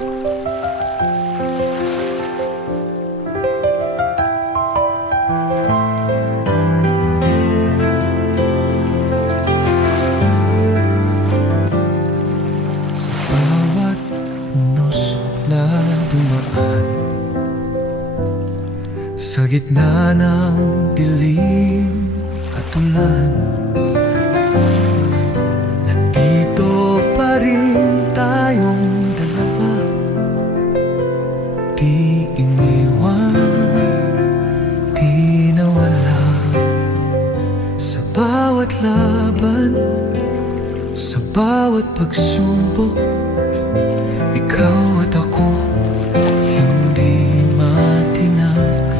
Sa bawat unos na dumaan, sa gitna ng dilim at ulan, nandito pa rin tayong dalawa. Di iniwan, di nawala. Sa bawat laban, sa bawat pagsubok, ikaw at ako hindi matinag.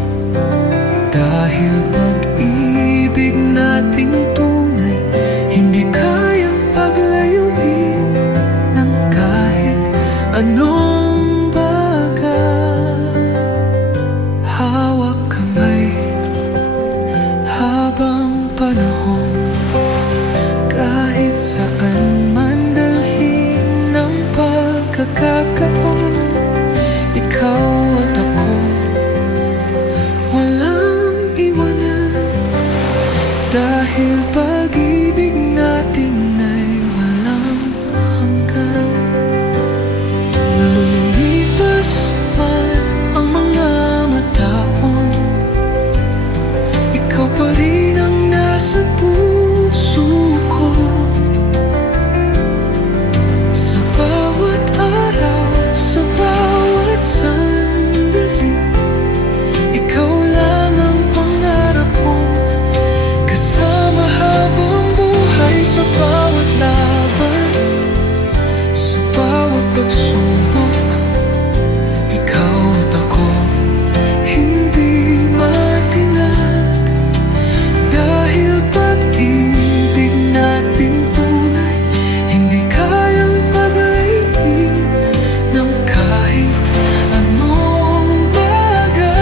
Dahil pag-ibig nating tunay, hindi kayang paglayuin ng kahit anong bagay. Hawak kamay habang panahon, kahit saan man dalhin ng pagkakataon. Ikaw at ako, walang iwanan. Dahil pag-ibig natin ay walang hanggan. Lumilipas man ang mga mataon, ikaw pa rin ang nasa puso ko. Sa bawat araw, sa bawat sandali, ikaw lang ang pangarap ko. Kasama habang buhay, sa bawat laban, sa bawat pagsubok, ikaw at ako hindi matinag. Dahil pag-ibig natin tunay, hindi kayang paglayin ng kahit anong bagay.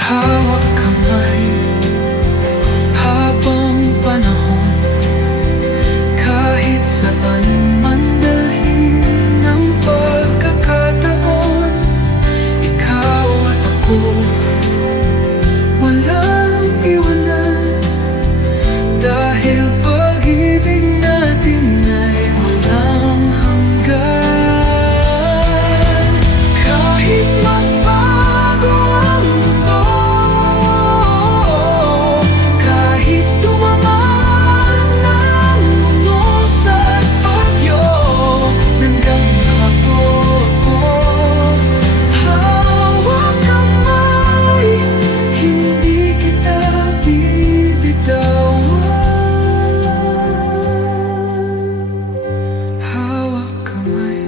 Hawak kamay habang panahon, kahit saan man dalhin ng pagkakataon. Ikaw at ako, walang iwanan. Dahil pag-ibig natin ay walang hanggan. Kahit magbago ang mundo, kahit dumaan ng unos at bagyo, nanggaling ako, hawak kamay, hindi kita bibitawan. Hawak kamay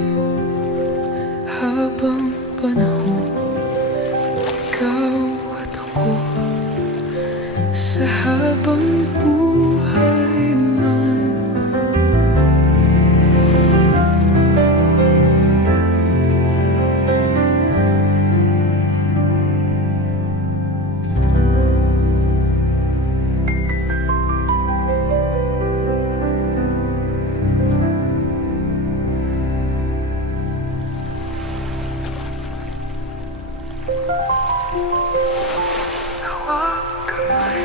habang panahon, ikaw at ako, sa habang buhay man. Hawak kamay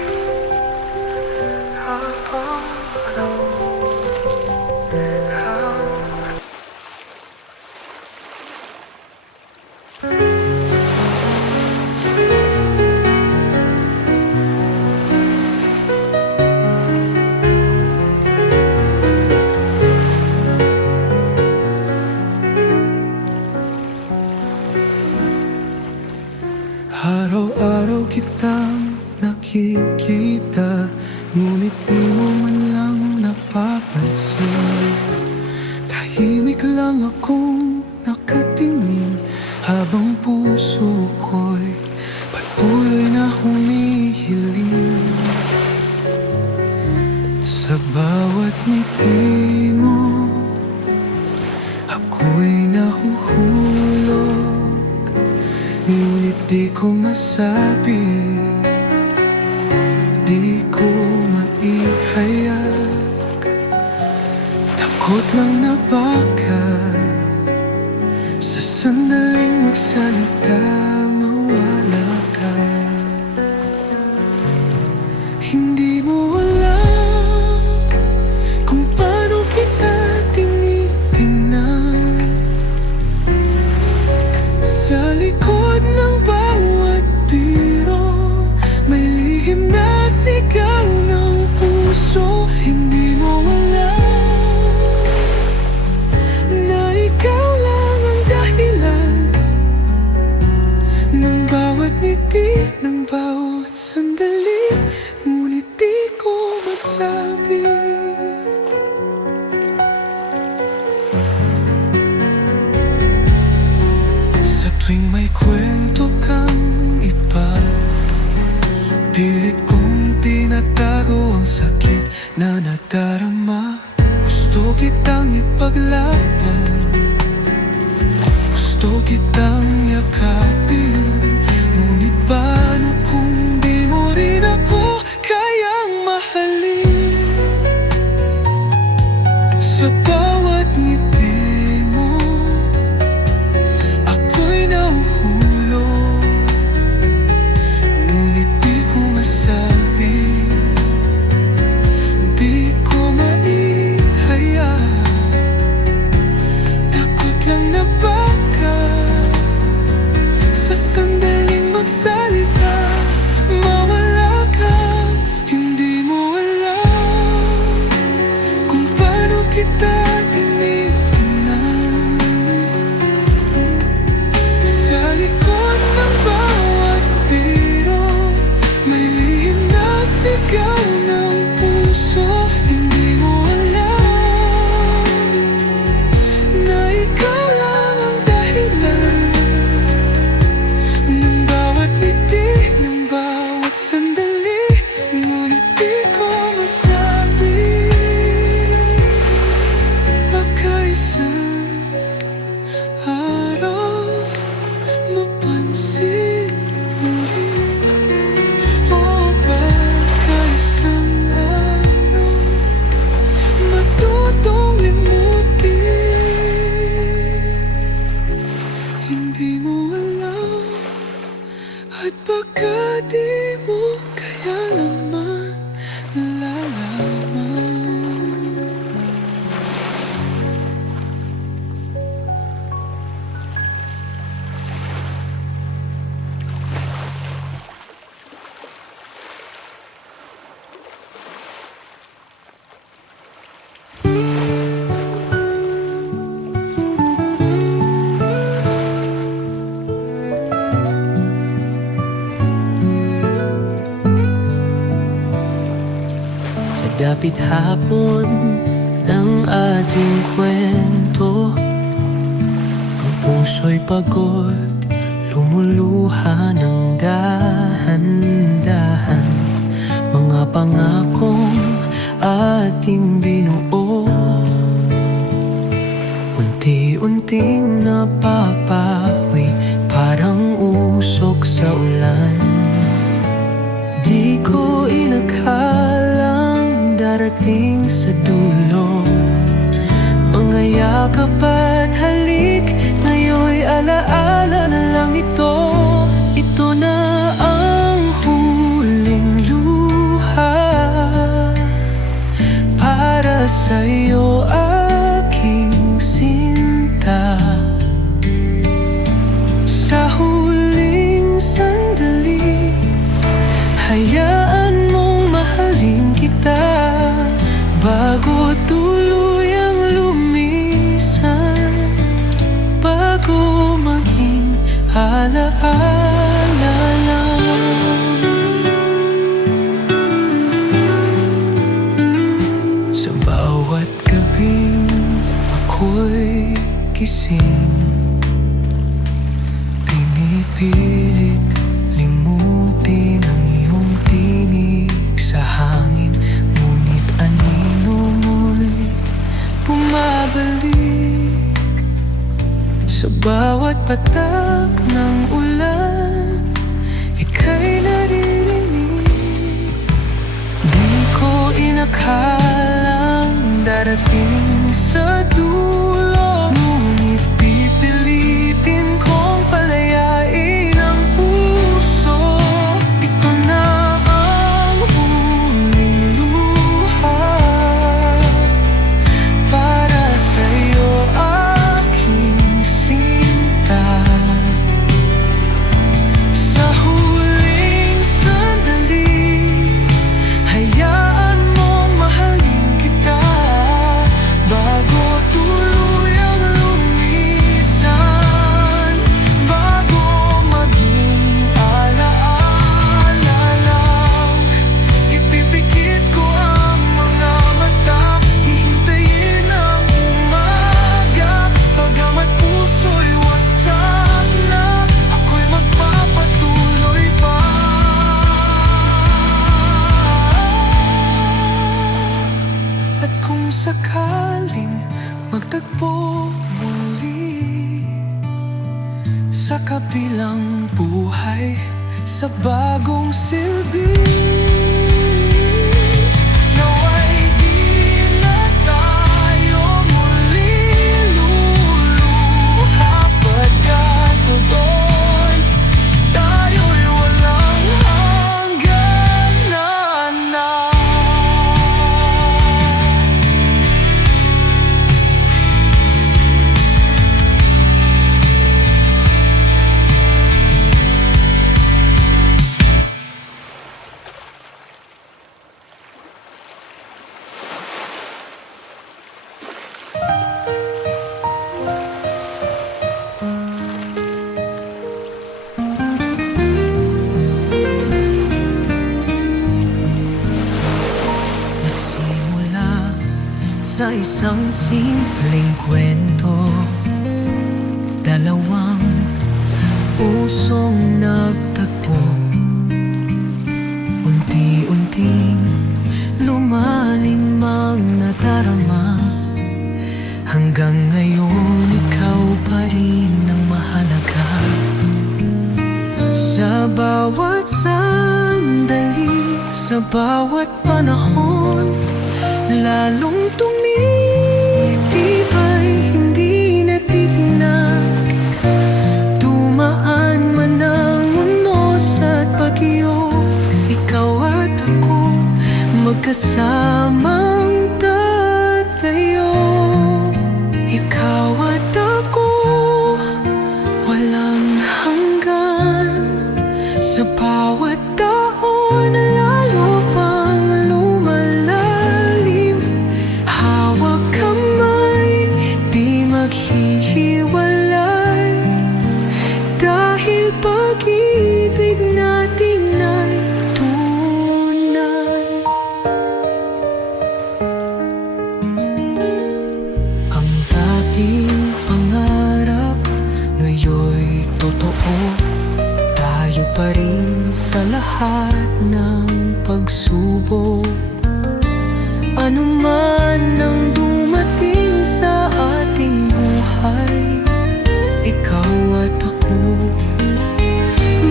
habang panahon, hawak. Araw-araw kitang nakikita, ngunit di mo man lang napapansin. Tahimik lang akong nakatingin, habang puso ko'y patuloy na humihiling. Sa bawat ngiti mo, ako'y nahuhulog. Ngunit di ko masabi, di ko maihayag. Takot lang na baka sandaling magsalita, mawala ka. Hindi mo alam kung paano kita tinitingnan. Sa likod ng bawat biro, may lihim na sigaw ng puso. Hindi mo alam na ikaw lang ang dahilan ng bawat ngiti, ng bawat sandali. Ngunit di ko masabi. Sa tuwing may kwento kang iba, pilit kong tinatago ang sakit na nadarama. Gusto kitang ipaglaban, gusto kitang yakapin. Ngunit paano kung di mo rin ako kayang mahalin? Sa bawat ngiti mo, ako'y nahuhulog. Ngunit di ko masabi, di ko maihaya. Takot lang na baka sa sandaling magsalita, mawala ka. Hindi mo alam kung paano kita tinitingnan. Sa likod ng bawat biro, may lihim na sigaw ng puso. Hindi mo alam na ikaw lang ang dahilan ng bawat ngiti, ng bawat sandali. Ngunit di ko masabi. Baka isang araw mapansin mo rin, o baka isang araw matutong limutin. Hindi mo alam, at baka di mo kaya naman lalaman. Sa dapit hapon ng ating kwento, ang puso'y pagod, lumuluha ng dahan-dahan. Mga pangakong ating binuo, unti-unting napapawi, parang usok sa ulan. Di ko inakhalang darating sa dulo, mga yakap at halik, ngayon'y alaala na lang ito. Ito na ang huling luha para sa'yo, aking sinta. Sa huling sandali, hayaan mong mahalin kita bago tuluyang lumisan, bago maging alaala lang. Sa bawat gabing ako'y gising, pinipilit limutin ang iyong tinig sa hangin. Ngunit anino mo'y bumabalik sa bawat patak ng ulan. Ika'y naririnig, di ko inakhalang darating sa dulo. Ngunit pipilitin kabilang buhay, sa bagong silbi. Nawa'y di na tayo muli luluha, pagkat tuloy tayo'y walang hangganan na. Nagsimula sa isang simpleng kwento, dalawang pusong nagtagpo. Unti-unting lumalim ang nadarama, hanggang ngayon ikaw pa rin ang mahalaga. Sa bawat sandali, sa bawat panahon, lalong tumitibay, hindi natitinag. Dumaan man ang unos at bagyo, ikaw at ako magkasamang tatayo. Ikaw at ako, walang hanggan. Sa bawat taon na lalo pang lumalalim, hawak kamay, di maghihiwalay. Dahil pag-ibig natin ay tunay. Ang dating pangarap ngayon'y totoo, tayo pa rin sa lahat ng pagsubok. Ano man ang dumating sa ating buhay, ikaw at ako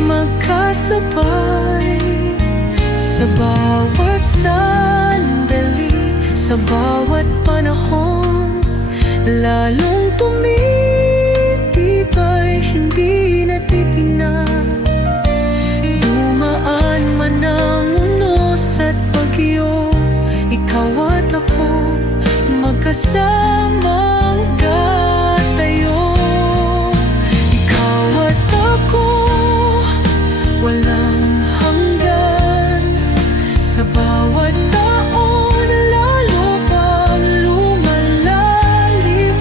magkasabay. Sa bawat sandali, sa bawat panahon, lalong tumitibay, hindi natitinag. Dumaan man ang unos at bagyo, ikaw at ako magkasamang tatayo. Ikaw at ako, walang hanggan. Sa bawat taon, lalo pang lumalalim.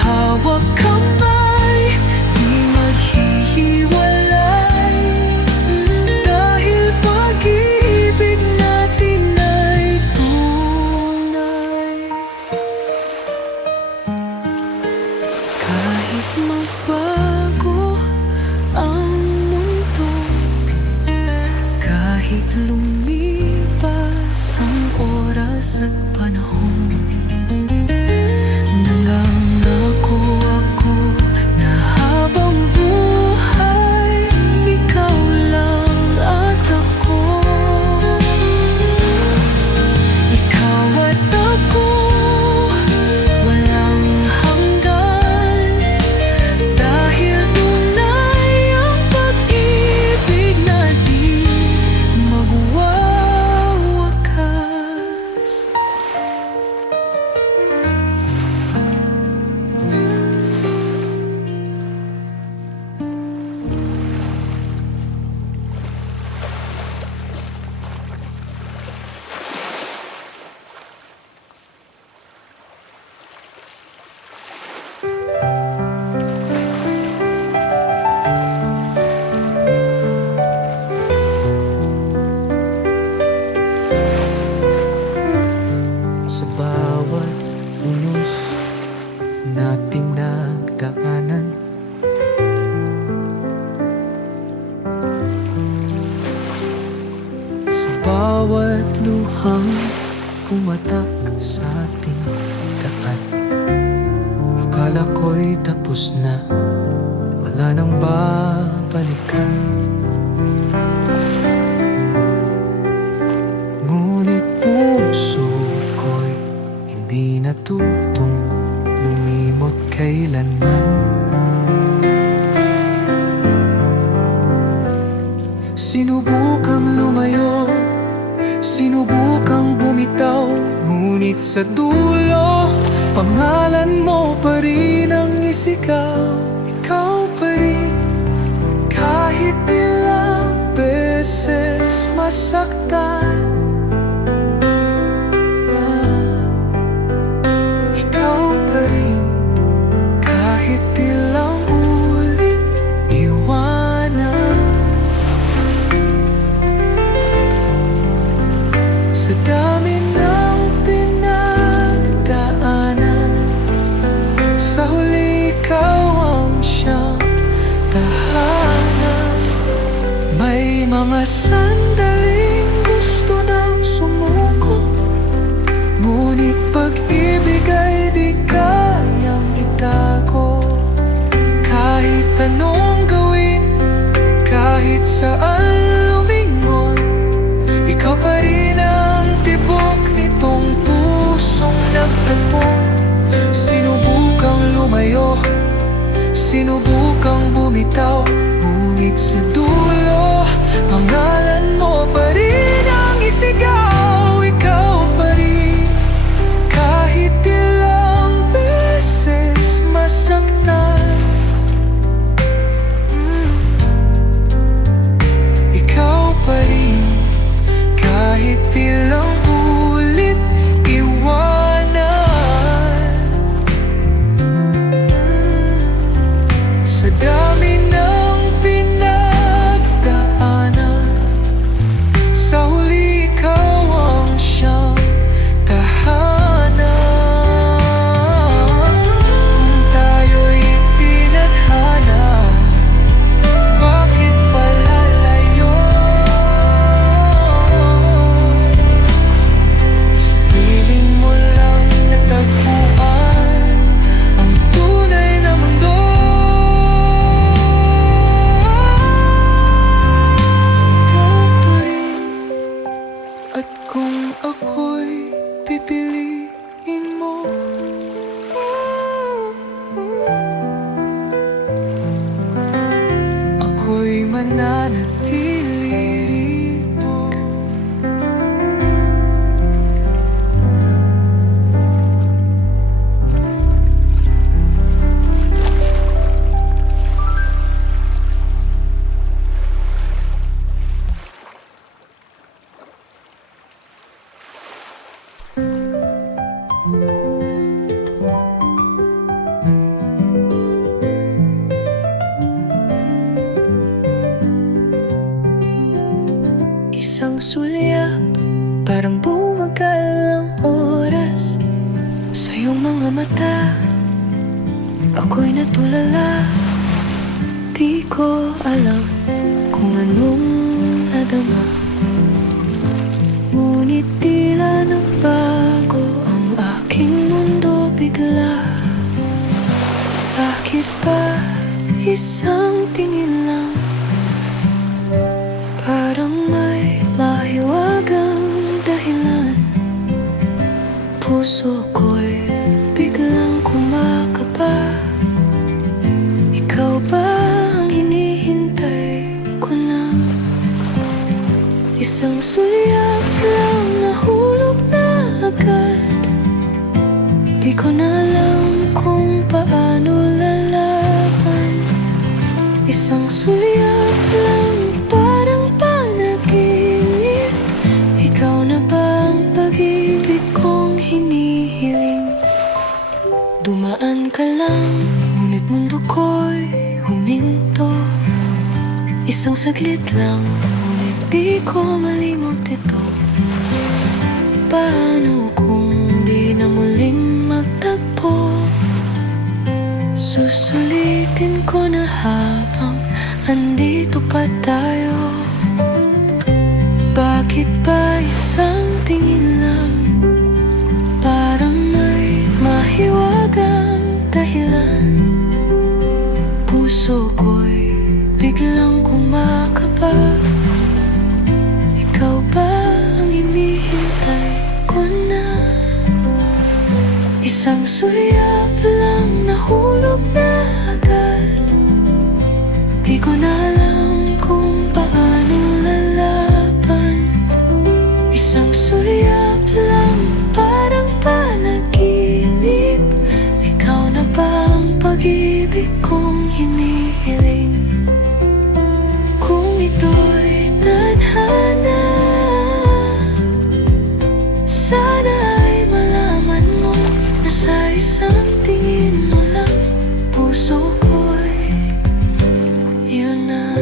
Hawak kamay, di maghihiwalay. Dahil pag-ibig natin ay tunay. Kahit magbago ang mundo, kahit lumipas ang oras at panahon, nangangako ako na habang buhay, ikaw lang at ako. Ikaw at ako, walang hanggan. Dahil tunay ang pag-ibig na di magwawakas. Sa bawat unos na pinagdaanan, sa bawat luhang pumatak sa ating daan, akala ko'y tapos na, wala wala nang babalikan. Ngunit puso ko'y hindi natutong lumimot kailanman. Sinubukang lumayo, sinubukang bumitaw, ngunit sa dulo, pangalan mo pa rin ang isigaw. Ikaw pa rin, kahit ilang beses masaktan. Ikaw pa rin, kahit ilang ulit iwanan. Sa dami ng pinagdaanan, sa huli ikaw ang siyang tahanan. May mga sandaling gusto nang sumuko, ngunit pag-ibig ay di kayang itago. Kahit anong gawin, kahit saan lumingon, ikaw pa rin ang tibok nitong pusong nagtapon. Sinubukang lumayo, sinubukang bumitaw, ngunit sa dulo, pangalan mo pa rin ang isigaw. Ikaw pa rin, kahit ilang beses masaktan. Ikaw pa rin, kahit ilang ulit iwanan. Sa dami ng pinagdaanan, sa huli ikaw ang siyang tahanan. Kung tayo'y tinadhana, bakit palalayo? Sa piling mo lang natagpuan ang tunay na mundo. Ikaw pa rin, at kung ako'y pipiliin mo, ako'y mananatili rito. Isang sulyap, parang bumagal ang oras. Sa iyong mga mata, ako'y natulala. Di ko alam kung anong nadama, ngunit tila nagbago ang aking mundo bigla. Bakit ba isang tingin lang, parang may mahiwagang dahilan? Puso ko'y biglang kumakaba. Ikaw ba ang hinihintay ko na? Isang sulyap lang nahulog na agad. Di ko na alam kung paano lalaban. Isang sulyap lang, parang panaginip. Ikaw na ba ang pag-ibig kong hinihiling? Dumaan ka lang, ngunit mundo ko'y huminto. Isang saglit lang, ngunit di ko malimot ito. Paano kung di na muling magtagpo? Susulitin ko na habang andito pa tayo. Bakit ba isang tingin lang, parang may mahiwagang dahilan? Puso ko sulyap lang nahulog na agad. Di ko na alam kung paano lalaban. Isang sulyap lang, parang panaginip. Ikaw na ba ang pag-ibig kong hinihiling? Kung ito'y tadhana, sana ay malaman mo na sa isang tingin mo lang, puso ko'y yun na.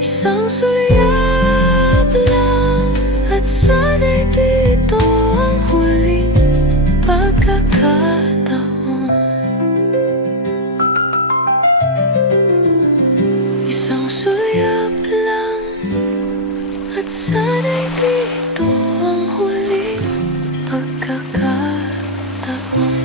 Isang sulyap lang, at sana'y dito ang huling pagkakataon. Isang sulyap lang, at sana'y dito ang huling pagkakataon.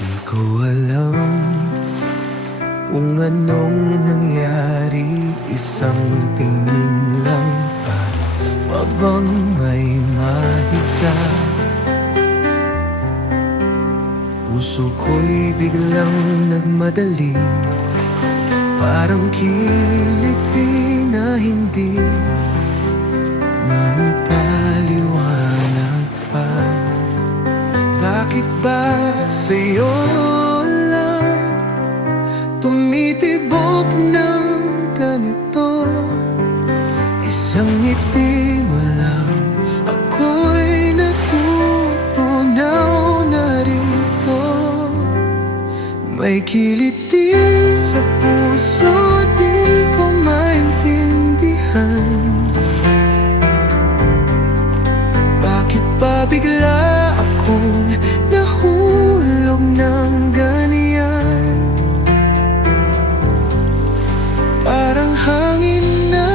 Di ko alam kung anong nangyari. Isang tingin lang para bang may mahiga. Puso ko'y biglang nagmadali, parang kiliti na hindi maipaliwanag pa. Bakit ba sa'yo lang tumitibok ng ganito? Isang ngiti mo lang, ako'y natutunaw na rito. May kiliti sa puso, di ko maintindihan. Bakit ba bigla akong nahulog ng ganyan? Parang hangin na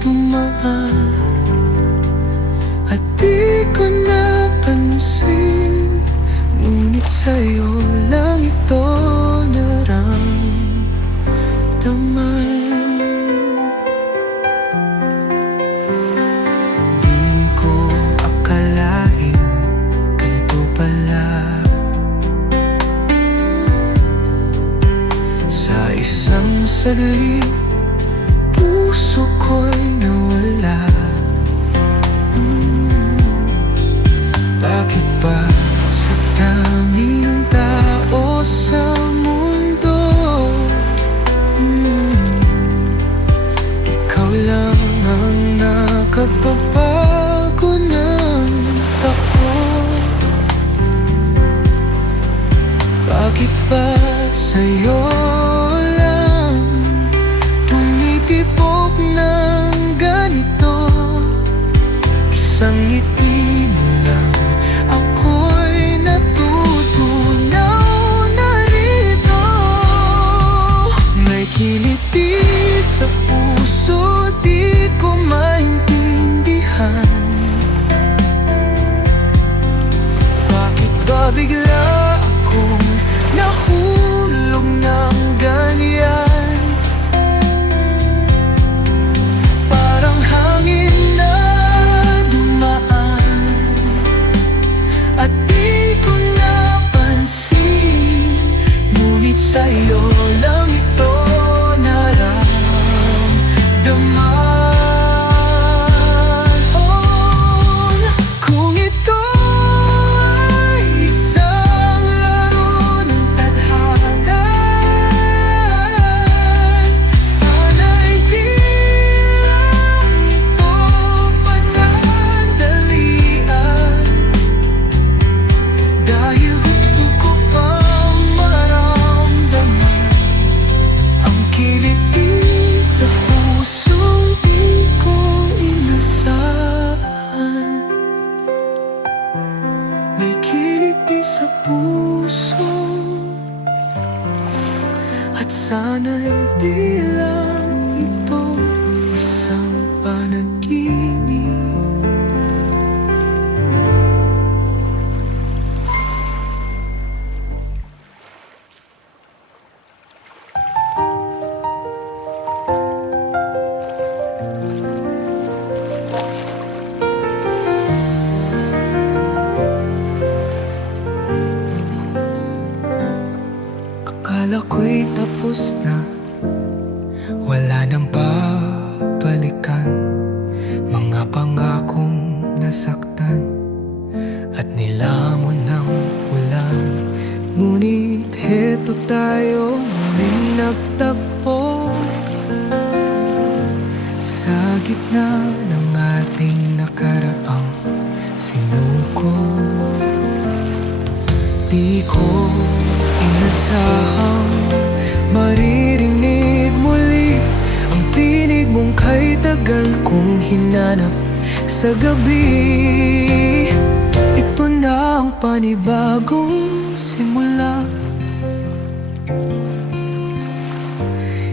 dumaan, at di ko napansin. Ngunit sa'yo lang ito naramdaman. Di ko akalain ganito pala. Sa isang saglit, puso ko'y nawala. Bakit ba sa daming tao sa mundo, ikaw lang ang nakapabago ng taon? Bakit ba sa'yo lang tumitibok ng kiliti sa pusong di ko inasahan. May kiliti sa puso, at sana'y di lang ito isang panaginip. Akala ko'y tapos na, wala nang babalikan. Mga pangakong nasaktan at nilamon ng ulan. Ngunit heto tayo muling nagtagpo sa gitna ng ating nakaraang sinuko. Di ko inasahang maririnig muli ang tinig mong kay tagal kong hinanap sa gabi. Ito na ang panibagong simula,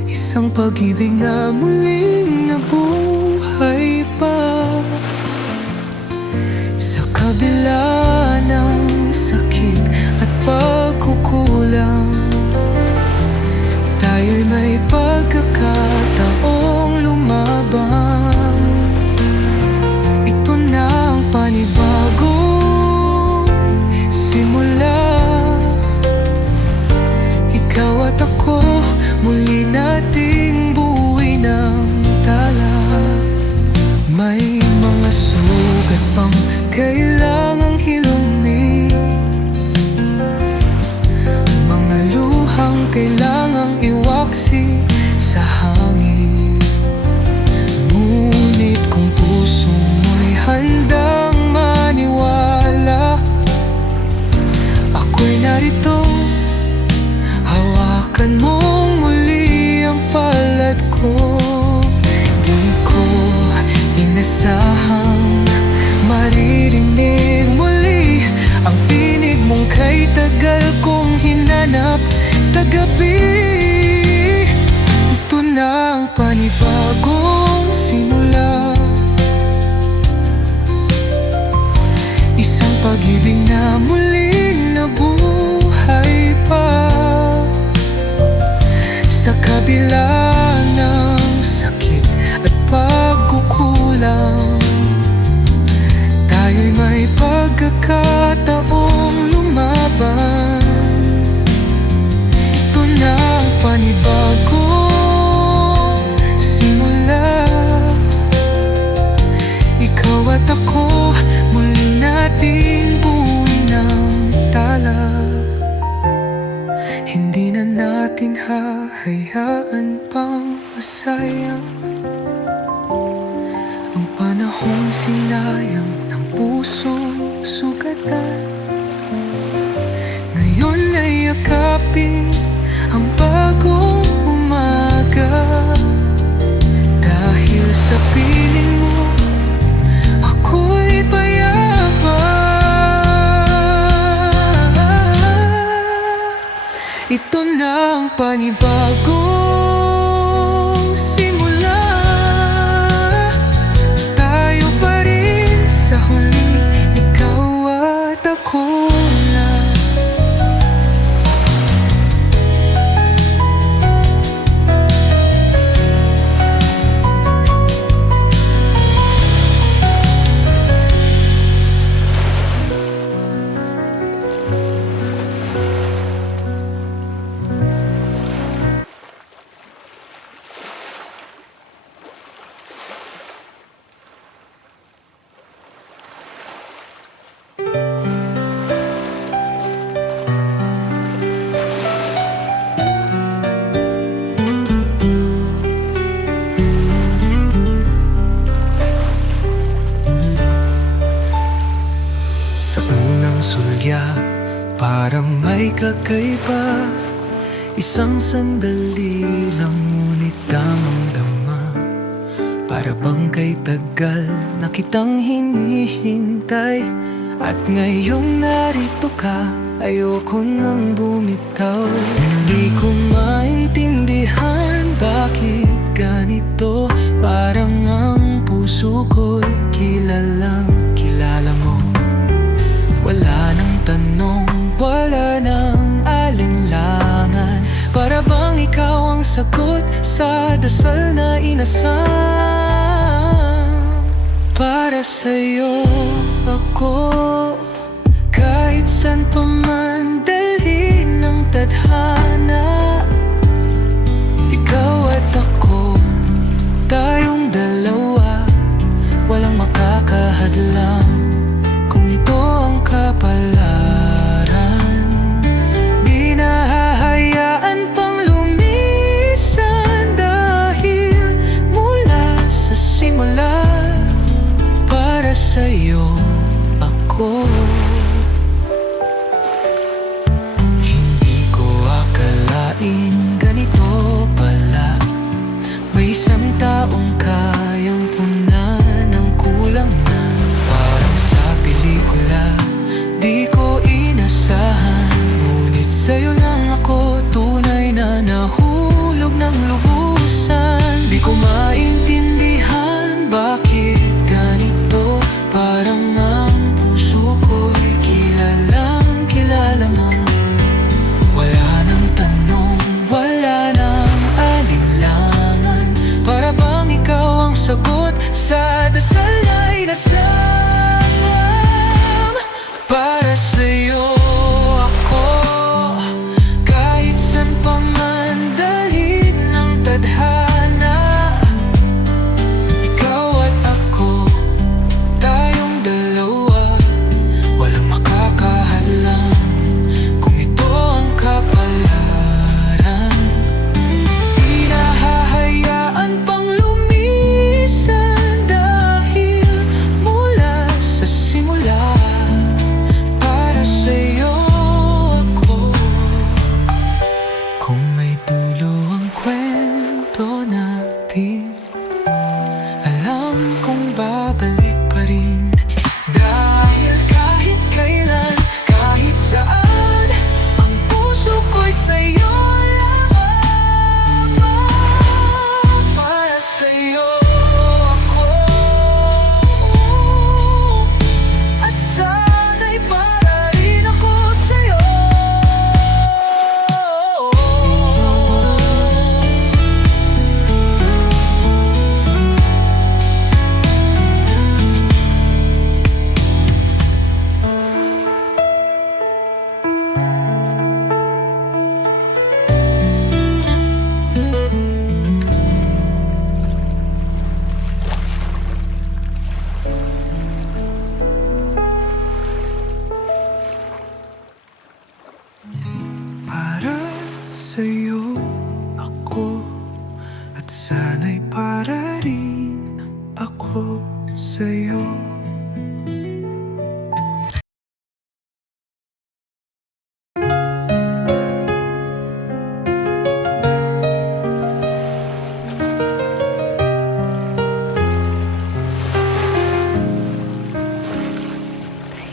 isang pag-ibig na muling nabuhay pa. Sa kabila ng sakit at pagkukulang, tayo'y may pagkakataong lumaban. Ito na ang panibagong simula, ikaw at ako muli nating buuin ang tala. May mga sugat pang kailangang hilumin, mga luhang kailangang iwaksi sa hangin. Ngunit kung puso mo'y handang maniwala, ako'y narito, hawakan mong muli ang palad ko. Di ko inasahang maririnig muli ang tinig mong kay tagal kong hinanap sa gabi. Ito na ang panibagong simula, isang pag-ibig na muling nabuhay pa. Sa kabila ng sakit at pagkukulang, tayo'y may pagkakataong lumaban. Ito na ang panibagong simula, ikaw at ako muli nating buuin ang tala. Hindi na natin hahayaan pang masayang ang panahong sinayang ng pusong sugatan. Ngayon ay yakapin ang bagong umaga, dahil sa piling mo ako'y payapa. Ito na ang panibagong simula, tayo pa rin sa huli, ikaw at ako na. Parang may kakaiba, isang sandali lang Kay tagal na kitang hinihintay, at ngayong narito ka, ayoko nang bumitaw. Hindi ko maintindihan bakit ganito, parang ang puso ko'y kilalang kilala mo. Wala nang tanong, wala nang alinlangan, para bang ikaw ang sagot sa dasal na inasam. Para sa'yo ako, kahit saan pa man dalhin ng tadhana. Ikaw at ako, tayong dalawa, walang makakahadlang kung ito ang kapalaran. Di nahahayaan pang lumisan dahil mula sa simula, para sa'yo ako. Hindi ko akalain ganito pala, may isang taong kayang punan ng kulang na. Parang sa pelikula, di ko inasahan, ngunit sa'yo lang ako tunay na nahulog ng lubusan. Di ko maintindihan bakit ganito, parang ang puso ko'y kilalang kilala mo. Wala nang tanong, wala nang alinlangan, para bang ikaw ang sagot sa dasal na inasam. Para sa'yo ako, kahit saan pa man dalhin ng tadhana. Ikaw at ako, tayong dalawa, walang makakahadlang kung ito ang kapalaran. Di nahahayaan pang lumisan dahil mula sa simula, para sa'yo ako. Kung may dulo ang kwento natin, alam kong babalik pa rin. Dahil kahit kailan, kahit saan, ang puso ko'y sa'yo lamang. Para sa'yo ako, at sana'y para rin ako sa'yo. Para sa'yo ako, at sana'y para rin ako sa'yo.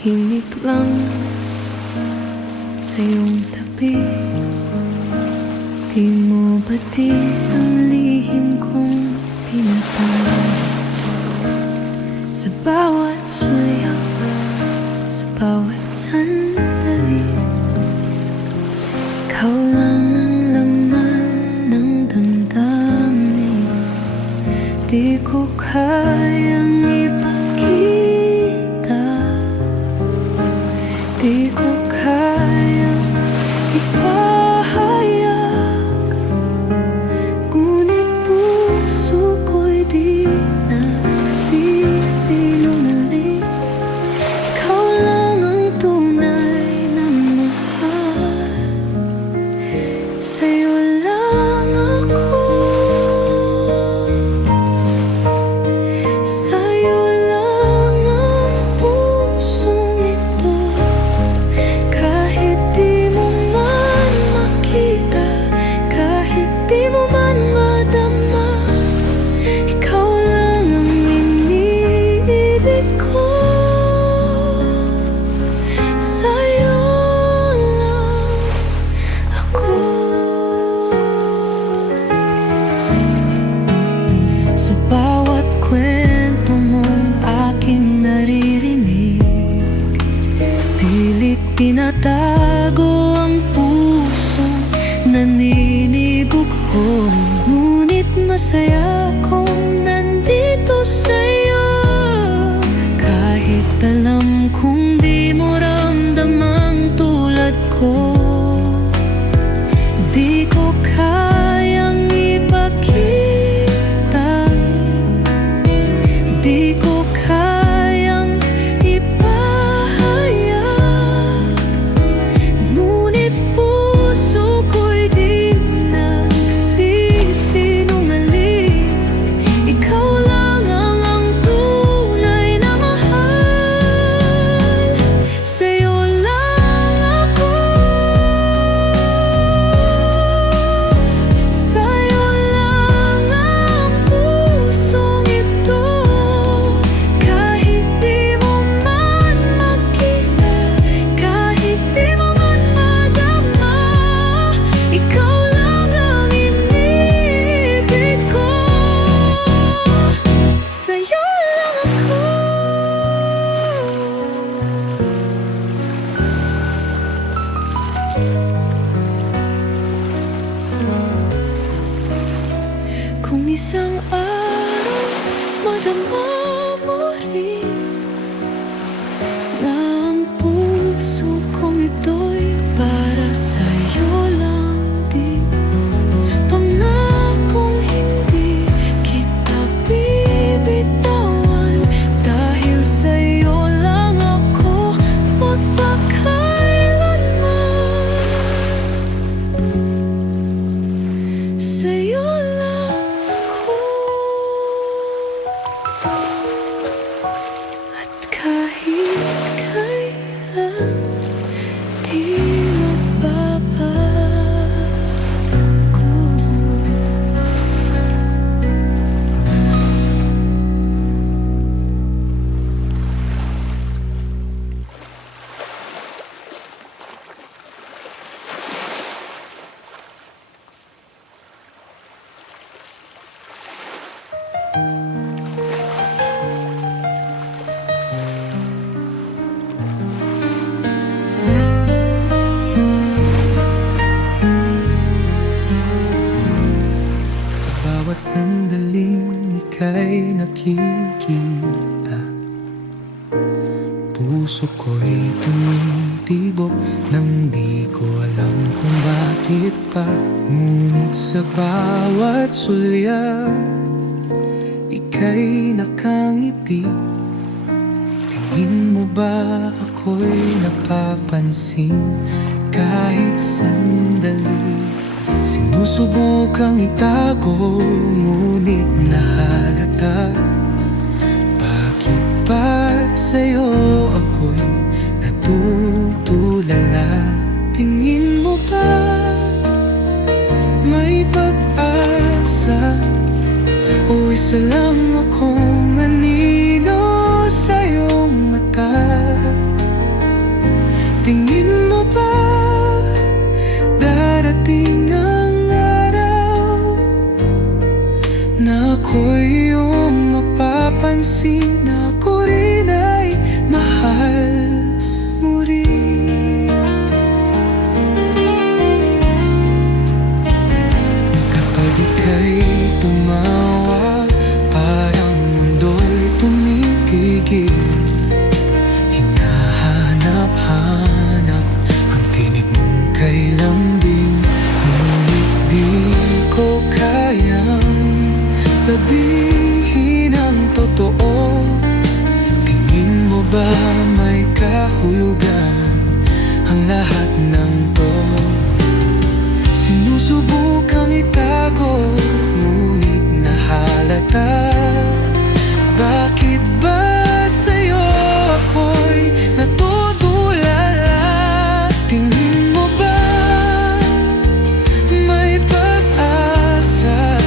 Tahimik lang sa iyong tabi, di mo batid ang lihim kong pinatawag. Sa bawat sulyap, sa bawat sandali, ikaw lang ang laman ng damdamin. Di ko kayang ipakita, di ko kayang ipahayag, ngunit puso ko'y di nagsisinungaling. Ikaw lang ang tunay na mahal, sa'yo lang ako. Sa bawat kwento mong aking naririnig, pilit tinatago ang pusong naninibugho. Ngunit masaya kung nandito sa'yo, kahit alam kong di mo ramdamang tulad ko. Di ko kayang ipakita, di ko kayang ipahayag, ngunit puso ko'y di nagsisinungaling. Ikaw lang ang tunay na mahal. Sa'yo lang ako, sa'yo lang ang pusong ito. Kahit di mo man makita, kahit di mo man madama, ikaw lang ang iniibig ko. Sa'yo lang ako. Kung isang araw madama mo rin na ang puso kong ito'y para sa'yo lang din, pangakong hindi kita bibitawan. Dahil sa'yo lang ako magpakailanman. Sa'yo lang ako. At kahit kailan di magbabago. Sa bawat sandaling ika'y nakikita, puso ko'y tumitibok nang di ko alam kung bakit pa. Ngunit sa bawat sulyap, ika'y nakangiti. Tingin mo ba ako'y napapansin kahit sandali? Sinusubukang itago, ngunit nahalata. Bakit ba sa'yo ako'y natutulala? Tingin mo ba may pag-asa? O isa lang akong anino sa iyong mata? Tingin mo ba darating ang araw na ako'y iyong mapapansin, na ako rin ay mahal mo rin? Kapag ika'y tumawa, parang mundo'y tumitigil. Hinahanap-hanap ang tinig mong kay lambing, ngunit di ko kayang sabihin ang totoo. Tingin mo ba may kahulugan ang lahat ng to? Sinusubukang itago, ngunit nahalata. Bakit ba sa'yo ako'y natutulala? Tingin mo ba may pag-asa?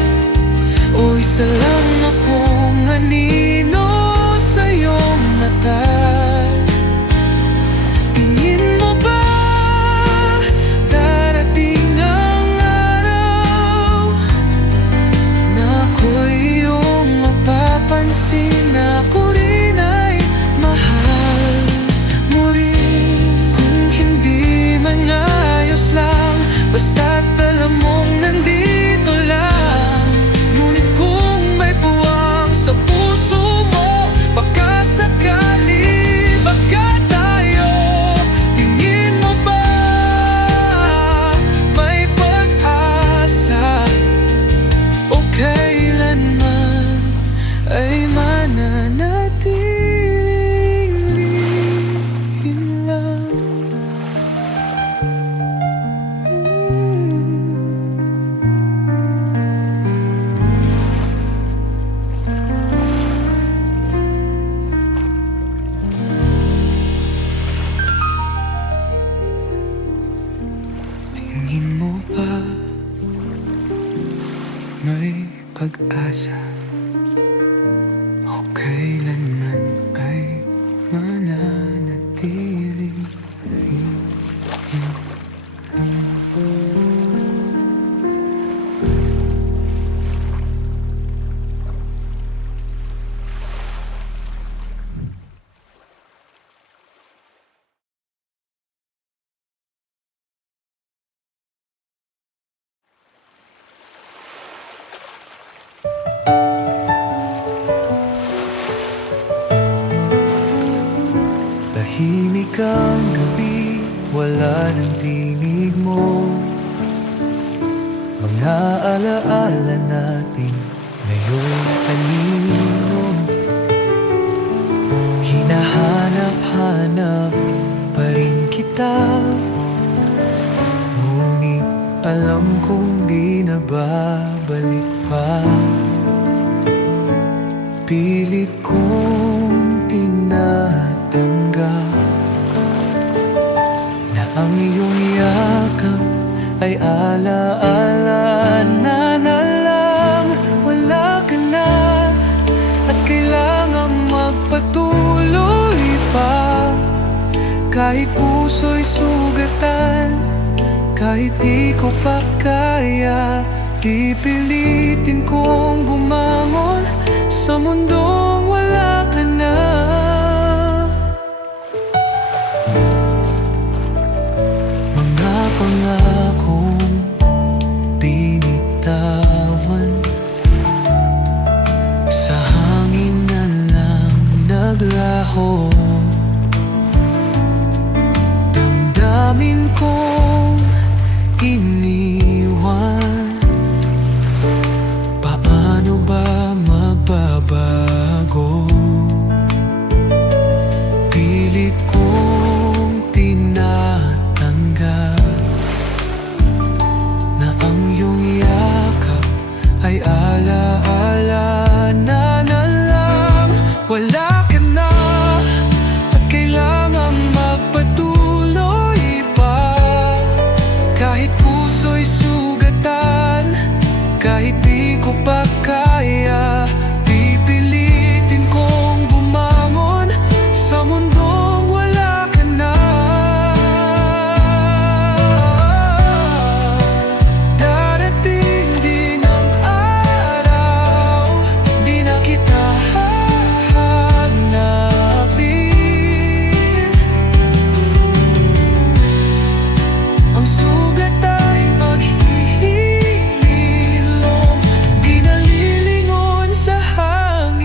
O isa lang akong anino sa iyong mata? Tingin mo ba darating ang araw may pag-asa o kailanman ay mananatiling tahimik ang gabi, wala ng tinig mo. Mga alaala natin ngayon'y kanino. Hinahanap-hanap pa rin kita, ngunit alam kong di na babalik pa. Pilit kong tinatanggap na ang iyong yakap ay alaala na lang. Wala ka na at kailangang magpatuloy pa. Kahit puso'y sugatan, kahit di ko pa kaya, pipilitin kong bumangon sa mundong wala ka na. Mga pangakong binitawan, sa hangin na lang naglaho. Damdamin kong iniwan, paano ba magbabago? Pilit kong tinatanggap na ang iyong yakap ay alaala na lang. Wala ka na at kailangang magpatuloy pa. Kahit puso'y sugatan, kahit di ko pa kaya, pipilitin kong bumangon sa mundong wala ka na. Darating din ang araw, di na kita hahanapin. Ang sugat ay maghihilom, di nalilingon sa hangin.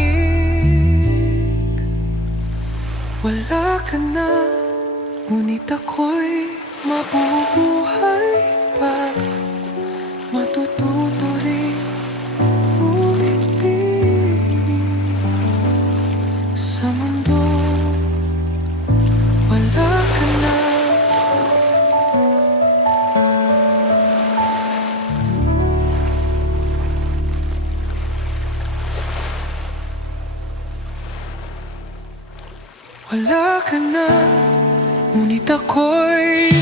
Wala ka na, ngunit ako'y mabubuhay pa. Matututo rin umiti sa mundo wala ka na. Wala ka na, ngunit ako'y